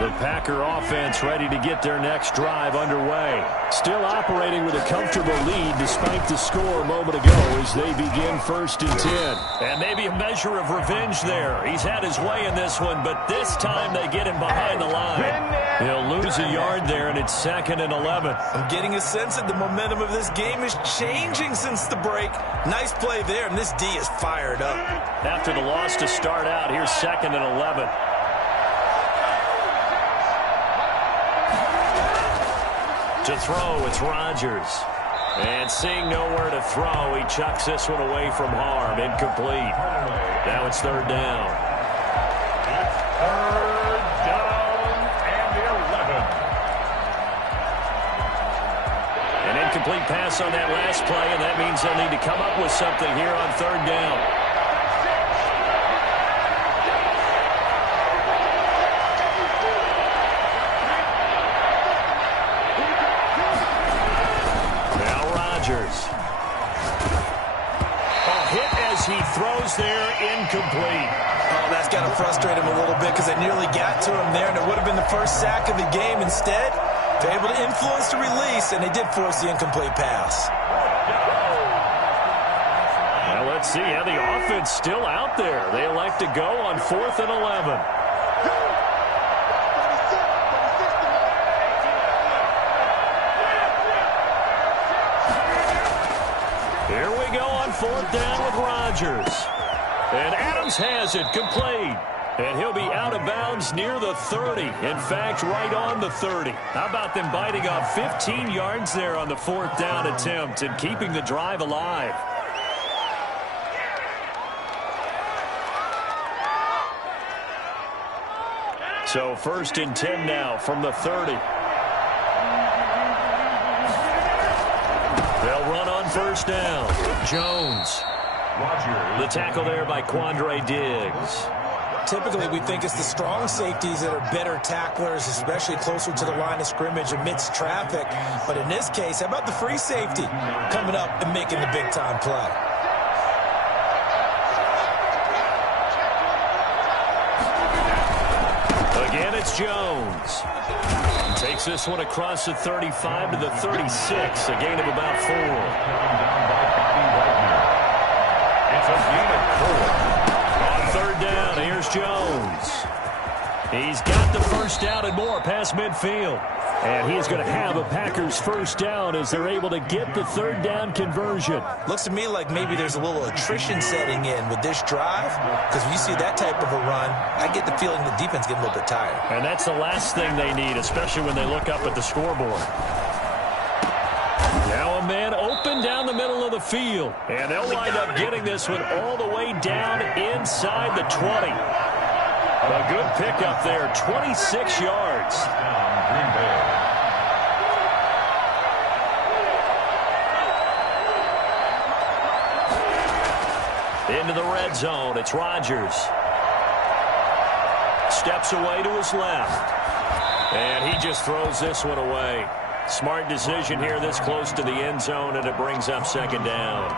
The Packer offense ready to get their next drive underway. Still operating with a comfortable lead despite the score a moment ago as they begin 1st and 10. And maybe a measure of revenge there. He's had his way in this one, but this time they get him behind the line. He'll lose a yard there, and it's 2nd and 11. I'm getting a sense that the momentum of this game is changing since the break. Nice play there, and this D is fired up. After the loss to start out, here's 2nd and 11. To throw, it's Rodgers. And seeing nowhere to throw, he chucks this one away from harm. Incomplete. Now it's 3rd down. It's 3rd down and 11. An incomplete pass on that last play, and that means they'll need to come up with something here on 3rd down. He throws there, incomplete. Oh, that's got to frustrate him a little bit because they nearly got to him there, and it would have been the first sack of the game. Instead, they're able to influence the release, and they did force the incomplete pass. Well, let's see how the offense still out there. They elect to go on 4th and 11. Here we go on 4th down with Rodgers. And Adams has it complete. And he'll be out of bounds near the 30. In fact, right on the 30. How about them biting off 15 yards there on the 4th down attempt and keeping the drive alive? So 1st and 10 now from the 30. They'll run on 1st down. Jones. The tackle there by Quandre Diggs. Typically, we think it's the strong safeties that are better tacklers, especially closer to the line of scrimmage amidst traffic. But in this case, how about the free safety coming up and making the big-time play? Again, it's Jones. Takes this one across the 35 to the 36, a gain of about 4. It's a gain of 4. On 3rd down, here's Jones. He's got the 1st down and more past midfield. And he's going to have a Packers 1st down as they're able to get the 3rd down conversion. Looks to me like maybe there's a little attrition setting in with this drive, because when you see that type of a run, I get the feeling the defense getting a little bit tired. And that's the last thing they need, especially when they look up at the scoreboard. Now a man open down the middle of the field. And they'll wind up getting this one all the way down inside the 20. A good pickup there, 26 yards. Green Bay. Into the red zone, it's Rodgers. Steps away to his left. And he just throws this one away. Smart decision here this close to the end zone, and it brings up 2nd down.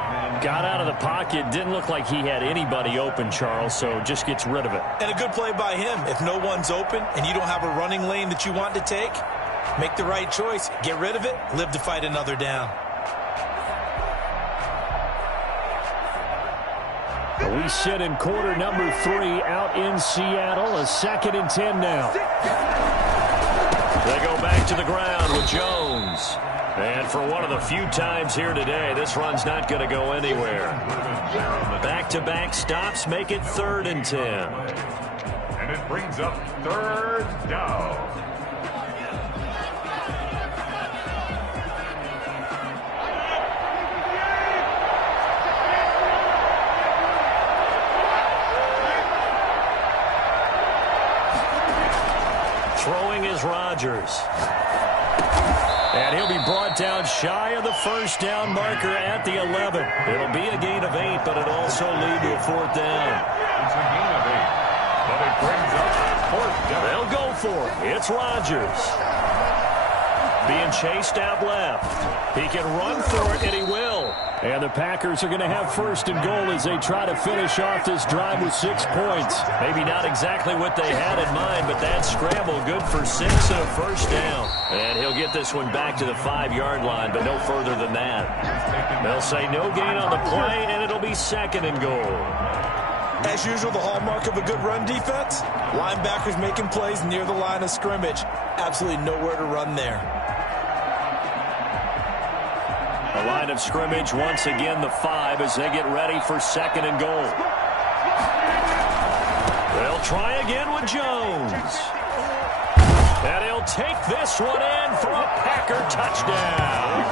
Got out of the pocket, didn't look like he had anybody open, Charles, so just gets rid of it. And a good play by him. If no one's open and you don't have a running lane that you want to take, make the right choice. Get rid of it, live to fight another down. We sit in quarter number 3 out in Seattle. A 2nd and 10 now. They go back to the ground with Jones. And for one of the few times here today, this run's not going to go anywhere. Back-to-back stops make it 3rd and 10. And it brings up 3rd down. Throwing is Rodgers. And he'll be brought down shy of the 1st down marker at the 11. It'll be a gain of 8, but it'll also lead to a 4th down. It's a gain of 8, but it brings up 4th down. They'll go for it. It's Rodgers. Being chased out left. He can run for it, and he will. And the Packers are going to have 1st and goal as they try to finish off this drive with 6 points. Maybe not exactly what they had in mind, but that scramble good for 6 and a 1st down. And he'll get this one back to the 5-yard line, but no further than that. They'll say no gain on the play, and it'll be 2nd and goal. As usual, the hallmark of a good run defense, linebackers making plays near the line of scrimmage. Absolutely nowhere to run there. The line of scrimmage, once again, the 5 as they get ready for 2nd and goal. They'll try again with Jones. And he'll take this one in for a Packer touchdown.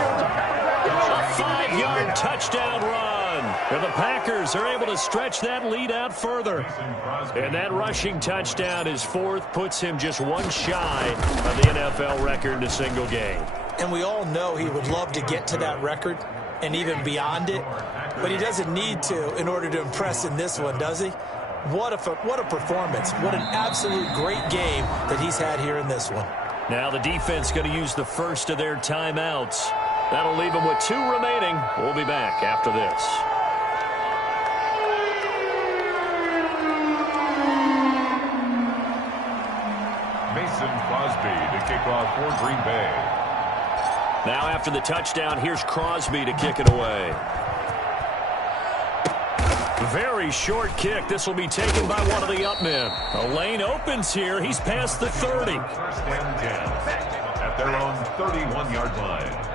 A 5-yard touchdown run. And the Packers are able to stretch that lead out further. And that rushing touchdown is 4th, puts him just one shy of the NFL record in a single game. And we all know he would love to get to that record and even beyond it, but he doesn't need to in order to impress in this one, does he? What a performance. What an absolute great game that he's had here in this one. Now the defense going to use the first of their timeouts. That'll leave them with 2 remaining. We'll be back after this. Mason Crosby to kick off for Green Bay. Now after the touchdown, here's Crosby to kick it away. Very short kick. This will be taken by one of the up men. A lane opens here. He's past the 30. 1st and 10 at their own 31-yard line.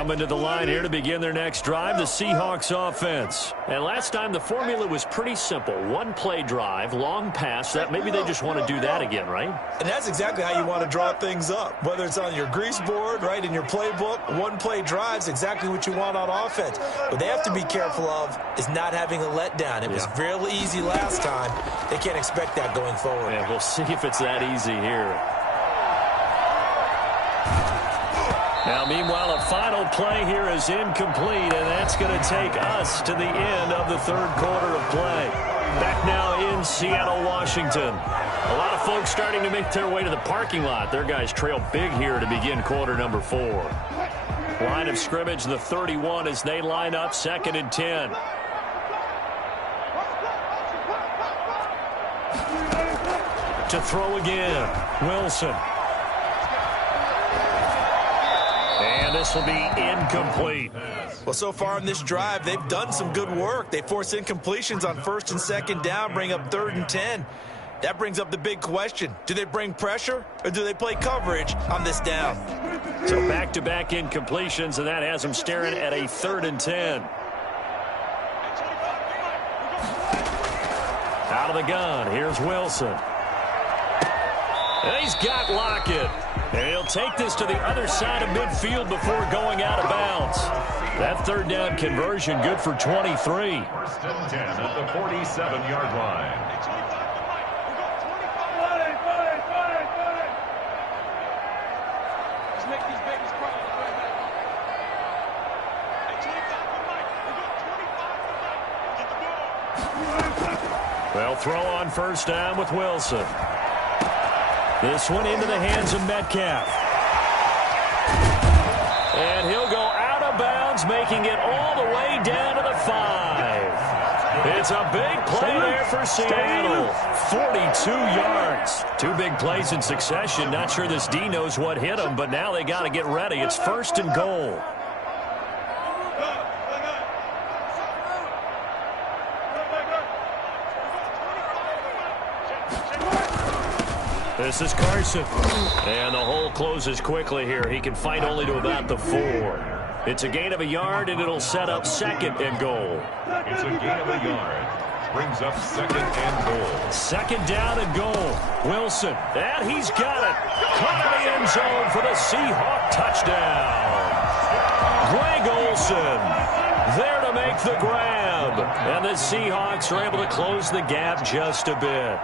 Coming to the line here to begin their next drive, the Seahawks offense. And last time the formula was pretty simple. One play drive, long pass. That maybe they just want to do that again, right? And that's exactly how you want to draw things up. Whether it's on your grease board, right, in your playbook, one play drives exactly what you want on offense. What they have to be careful of is not having a letdown. It was fairly easy last time. They can't expect that going forward. And we'll see if it's that easy here. Now, meanwhile, a final play here is incomplete, and that's going to take us to the end of the third quarter of play. Back now in Seattle, Washington. A lot of folks starting to make their way to the parking lot. Their guys trail big here to begin quarter number 4. Line of scrimmage, the 31, as they line up 2nd and 10. To throw again, Wilson. And this will be incomplete. Well, so far in this drive, they've done some good work. They force incompletions on 1st and 2nd down, bring up 3rd and 10. That brings up the big question. Do they bring pressure or do they play coverage on this down? So back-to-back incompletions, and that has them staring at a 3rd and 10. Out of the gun, here's Wilson. And he's got Lockett. And he'll take this to the other side of midfield before going out of bounds. That 3rd down conversion good for 23. 1st and 10 at the 47-yard line. Well, throw on 1st down with Wilson. This one into the hands of Metcalf. And he'll go out of bounds, making it all the way down to the 5. It's a big play there for Seattle. 42 yards. 2 big plays in succession. Not sure this D knows what hit him, but now they got to get ready. It's 1st and goal. This is Carson. And the hole closes quickly here. He can fight only to about the 4. It's a gain of a yard, and it'll set up 2nd and goal. It's a gain of a yard. Brings up 2nd and goal. 2nd down and goal. Wilson. And he's got it. Caught in the end zone for the Seahawk touchdown. Greg Olsen there to make the grab. And the Seahawks are able to close the gap just a bit.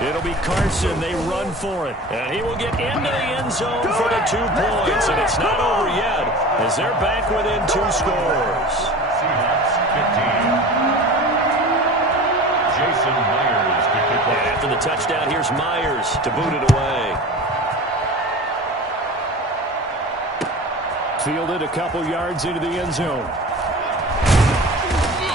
It'll be Carson. They run for it. And he will get into the end zone for the 2 points. And it's not over yet as they're back within 2 scores. Seahawks 15. Jason Myers to kick off. And after the touchdown, here's Myers to boot it away. Fielded a couple yards into the end zone.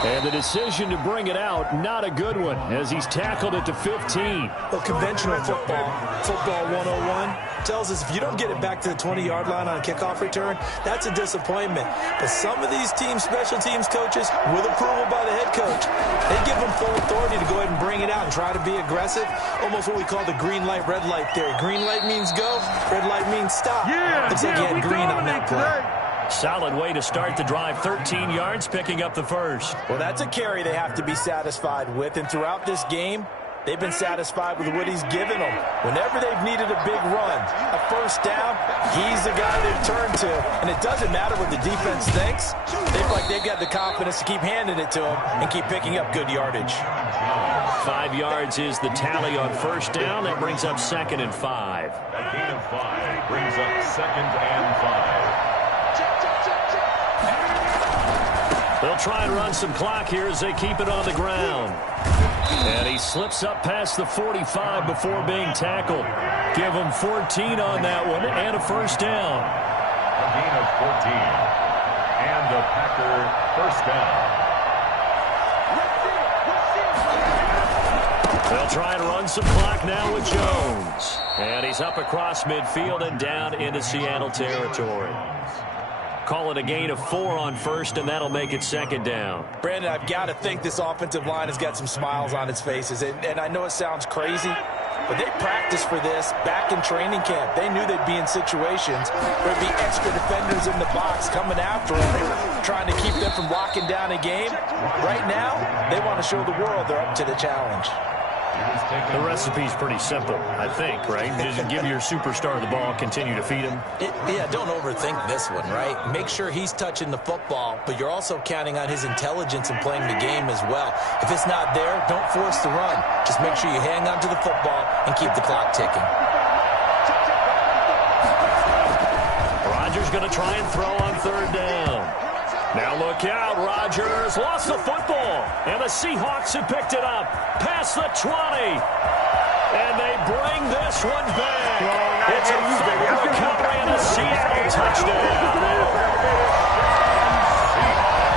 And the decision to bring it out, not a good one, as he's tackled it to 15. Well, conventional football 101, tells us if you don't get it back to the 20-yard line on a kickoff return, that's a disappointment. But some of these teams, special teams coaches, with approval by the head coach, they give them full authority to go ahead and bring it out and try to be aggressive, almost what we call the green light, red light theory. Green light means go, red light means stop. Looks like he had green on that play. Solid way to start the drive. 13 yards, picking up the 1st. Well, that's a carry they have to be satisfied with. And throughout this game, they've been satisfied with what he's given them. Whenever they've needed a big run, a 1st down, he's the guy they've turned to. And it doesn't matter what the defense thinks. They feel like they've got the confidence to keep handing it to him and keep picking up good yardage. 5 yards is the tally on 1st down. That brings up 2nd and 5. A gain of 5 brings up 2nd and 5. They'll try and run some clock here as they keep it on the ground. And he slips up past the 45 before being tackled. Give him 14 on that one and a 1st down. A gain of 14. And the Packer 1st down. They'll try and run some clock now with Jones. And he's up across midfield and down into Seattle territory. Call it a gain of 4 on 1st, and that'll make it 2nd down. Brandon, I've got to think this offensive line has got some smiles on its faces. And I know it sounds crazy, but they practiced for this back in training camp. They knew they'd be in situations where there'd be extra defenders in the box coming after them, trying to keep them from locking down a game. Right now, they want to show the world they're up to the challenge. The recipe's pretty simple, I think, right? Just give your superstar the ball, continue to feed him. Yeah, don't overthink this one, right? Make sure he's touching the football, but you're also counting on his intelligence in playing the game as well. If it's not there, don't force the run. Just make sure you hang on to the football and keep the clock ticking. Rodgers going to try and throw on third down. Now look out, Rodgers lost the football, and the Seahawks have picked it up past the 20. And they bring this one back. It's a fumble recovery and a Seattle touchdown.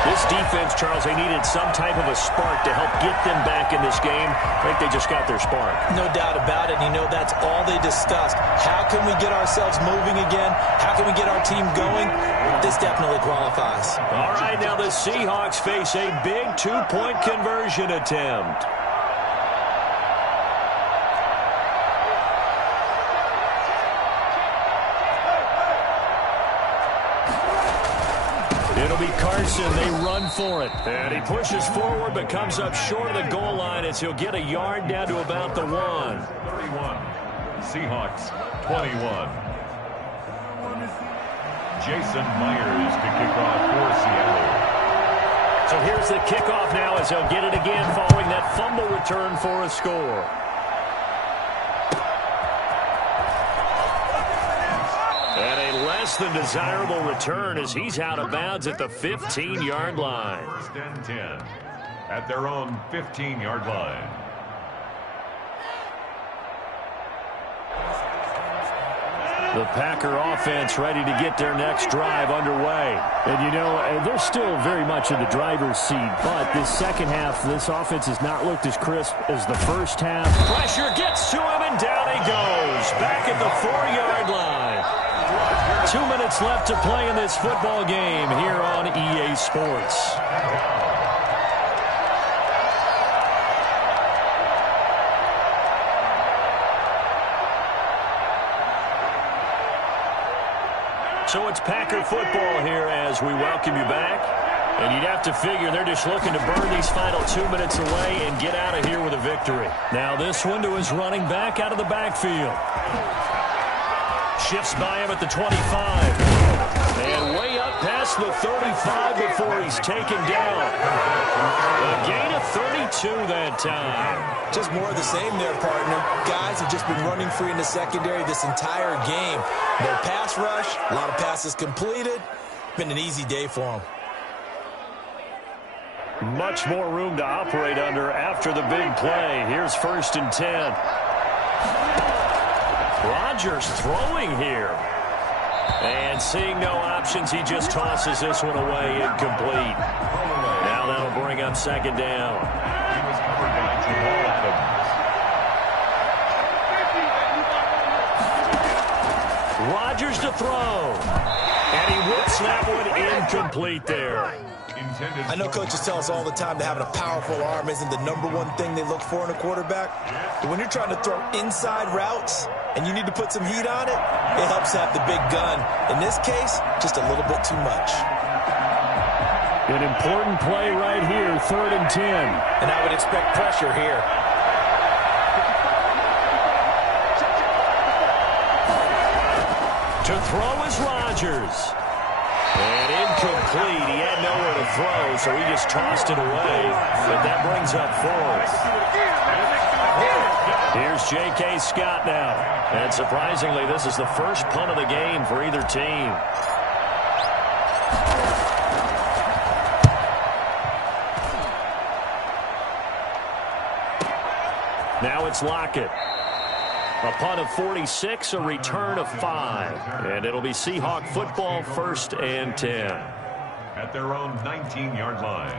This defense, Charles, they needed some type of a spark to help get them back in this game. I think they just got their spark. No doubt about it. And you know, that's all they discussed. How can we get ourselves moving again? How can we get our team going? This definitely qualifies. All right, now the Seahawks face a big two-point conversion attempt. It'll be Carson. They run for it. And he pushes forward but comes up short of the goal line as he'll get a yard down to about the 1. 31. Seahawks 21. Jason Myers to kick off for Seattle. So here's the kickoff now as they'll get it again following that fumble return for a score. And a less than desirable return as he's out of bounds at the 15-yard line. First and 10 at their own 15-yard line. The Packer offense ready to get their next drive underway. And, you know, they're still very much in the driver's seat, but this second half, this offense has not looked as crisp as the first half. Pressure gets to him, and down he goes. Back at the 4-yard line. 2 minutes left to play in this football game here on EA Sports. So it's Packer football here as we welcome you back. And you'd have to figure they're just looking to burn these final 2 minutes away and get out of here with a victory. Now this one to his running back out of the backfield. Shifts by him at the 25. And way up past the 35 before he's taken down. A gain of 32 that time. Just more of the same there, partner. Guys have just been running free in the secondary this entire game. No pass rush, a lot of passes completed. Been an easy day for them. Much more room to operate under after the big play. Here's 1st and 10. Rodgers throwing here. And seeing no options, he just tosses this one away incomplete. Now that'll bring up 2nd down. He was covered by Jamal Adams. Rodgers to throw. And he whips that one incomplete there. I know coaches tell us all the time that having a powerful arm isn't the #1 thing they look for in a quarterback. But when you're trying to throw inside routes and you need to put some heat on it, it helps have the big gun. In this case, just a little bit too much. An important play right here, 3rd and 10. And I would expect pressure here. To throw is Rodgers. And incomplete. He had nowhere to throw, so he just tossed it away. And that brings up 4th. Here's J.K. Scott now. And surprisingly, this is the first punt of the game for either team. Now it's Lockett. A punt of 46, a return of 5. And it'll be Seahawk football, 1st and 10. At their own 19-yard line.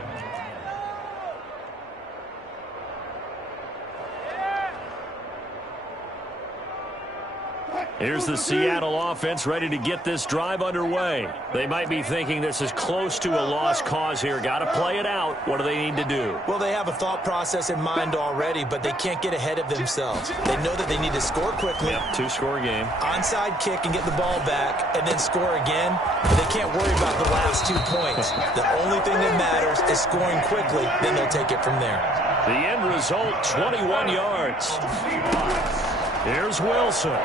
Here's the Seattle offense ready to get this drive underway. They might be thinking this is close to a lost cause here. Got to play it out. What do they need to do? Well, they have a thought process in mind already, but they can't get ahead of themselves. They know that they need to score quickly. Yep, two-score game. Onside kick and get the ball back and then score again. But they can't worry about the last 2 points. The only thing that matters is scoring quickly. Then they'll take it from there. The end result, 21 yards. Here's Wilson.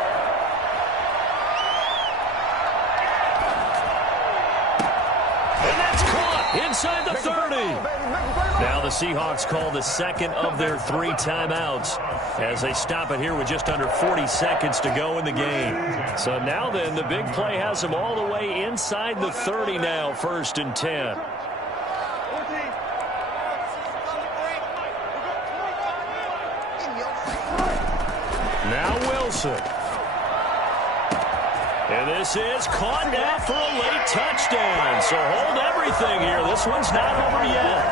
Inside the 30. Now the Seahawks call the second of their 3 timeouts as they stop it here with just under 40 seconds to go in the game. So now then, the big play has them all the way inside the 30 now, 1st and 10. Now Wilson. And this is caught now for a late touchdown. So hold everything here. This one's not over yet.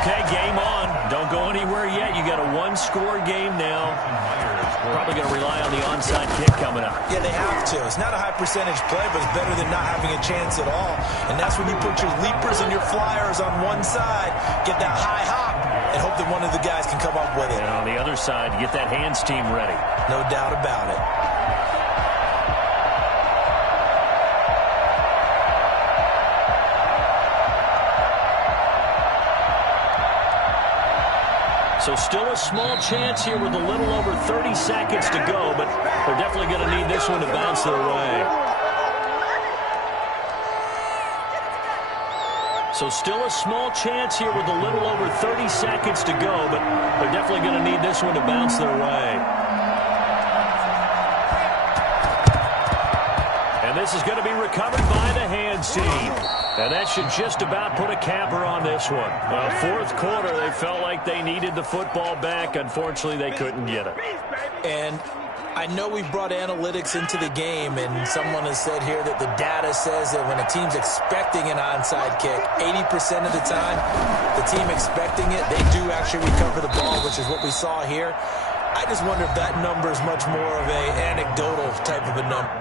Okay, game on. Don't go anywhere yet. You got a 1-score game now. Probably going to rely on the onside kick coming up. Yeah, they have to. It's not a high percentage play, but it's better than not having a chance at all. And that's when you put your leapers and your flyers on one side, get that high hop, and hope that one of the guys can come up with it. And on the other side, get that hands team ready. No doubt about it. So still a small chance here with a little over 30 seconds to go, but they're definitely going to need this one to bounce their way. So still a small chance here with a little over 30 seconds to go, but they're definitely going to need this one to bounce their way. And this is going to be recovered by the hands team. And that should just about put a capper on this one. Well, 4th quarter, they felt like they needed the football back. Unfortunately, they couldn't get it. And I know we've brought analytics into the game, and someone has said here that the data says that when a team's expecting an onside kick, 80% of the time, the team expecting it, they do actually recover the ball, which is what we saw here. I just wonder if that number is much more of an anecdotal type of a number.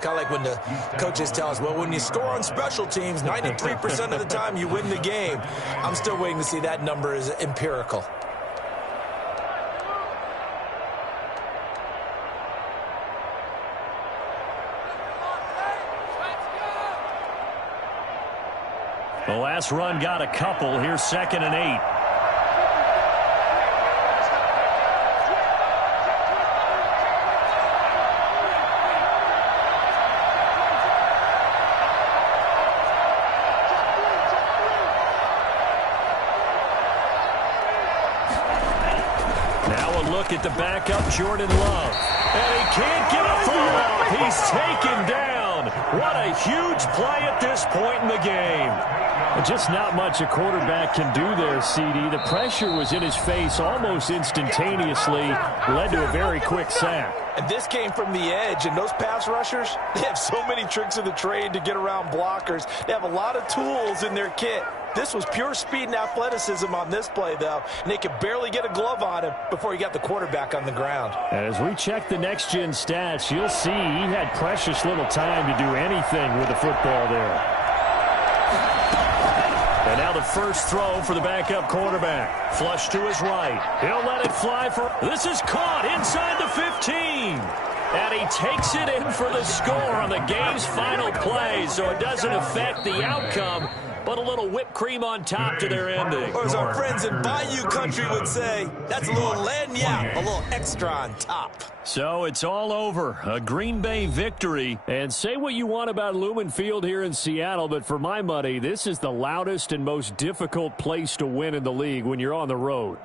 Kind of like when the coaches tell us, well, when you score on special teams, 93% of the time you win the game. I'm still waiting to see that number is empirical. The last run got a couple. Here's 2nd and 8. At the backup, Jordan Love. And he can't get a throw off. He's taken down. What a huge play at this point in the game. Just not much a quarterback can do there, CD. The pressure was in his face almost instantaneously. Led to a very quick sack. And this came from the edge, and those pass rushers, they have so many tricks of the trade to get around blockers. They have a lot of tools in their kit. This was pure speed and athleticism on this play, though, and they could barely get a glove on him before he got the quarterback on the ground. As we check the next-gen stats, you'll see he had precious little time to do anything with the football there. And now the first throw for the backup quarterback. Flush to his right. He'll let it fly for... This is caught inside the 15. And he takes it in for the score on the game's final play, so it doesn't affect the outcome, but a little whipped cream on top to their ending. Or as our friends in Bayou Country would say, that's a little lagniappe, a little extra on top. So it's all over. A Green Bay victory. And say what you want about Lumen Field here in Seattle, but for my money, this is the loudest and most difficult place to win in the league when you're on the road.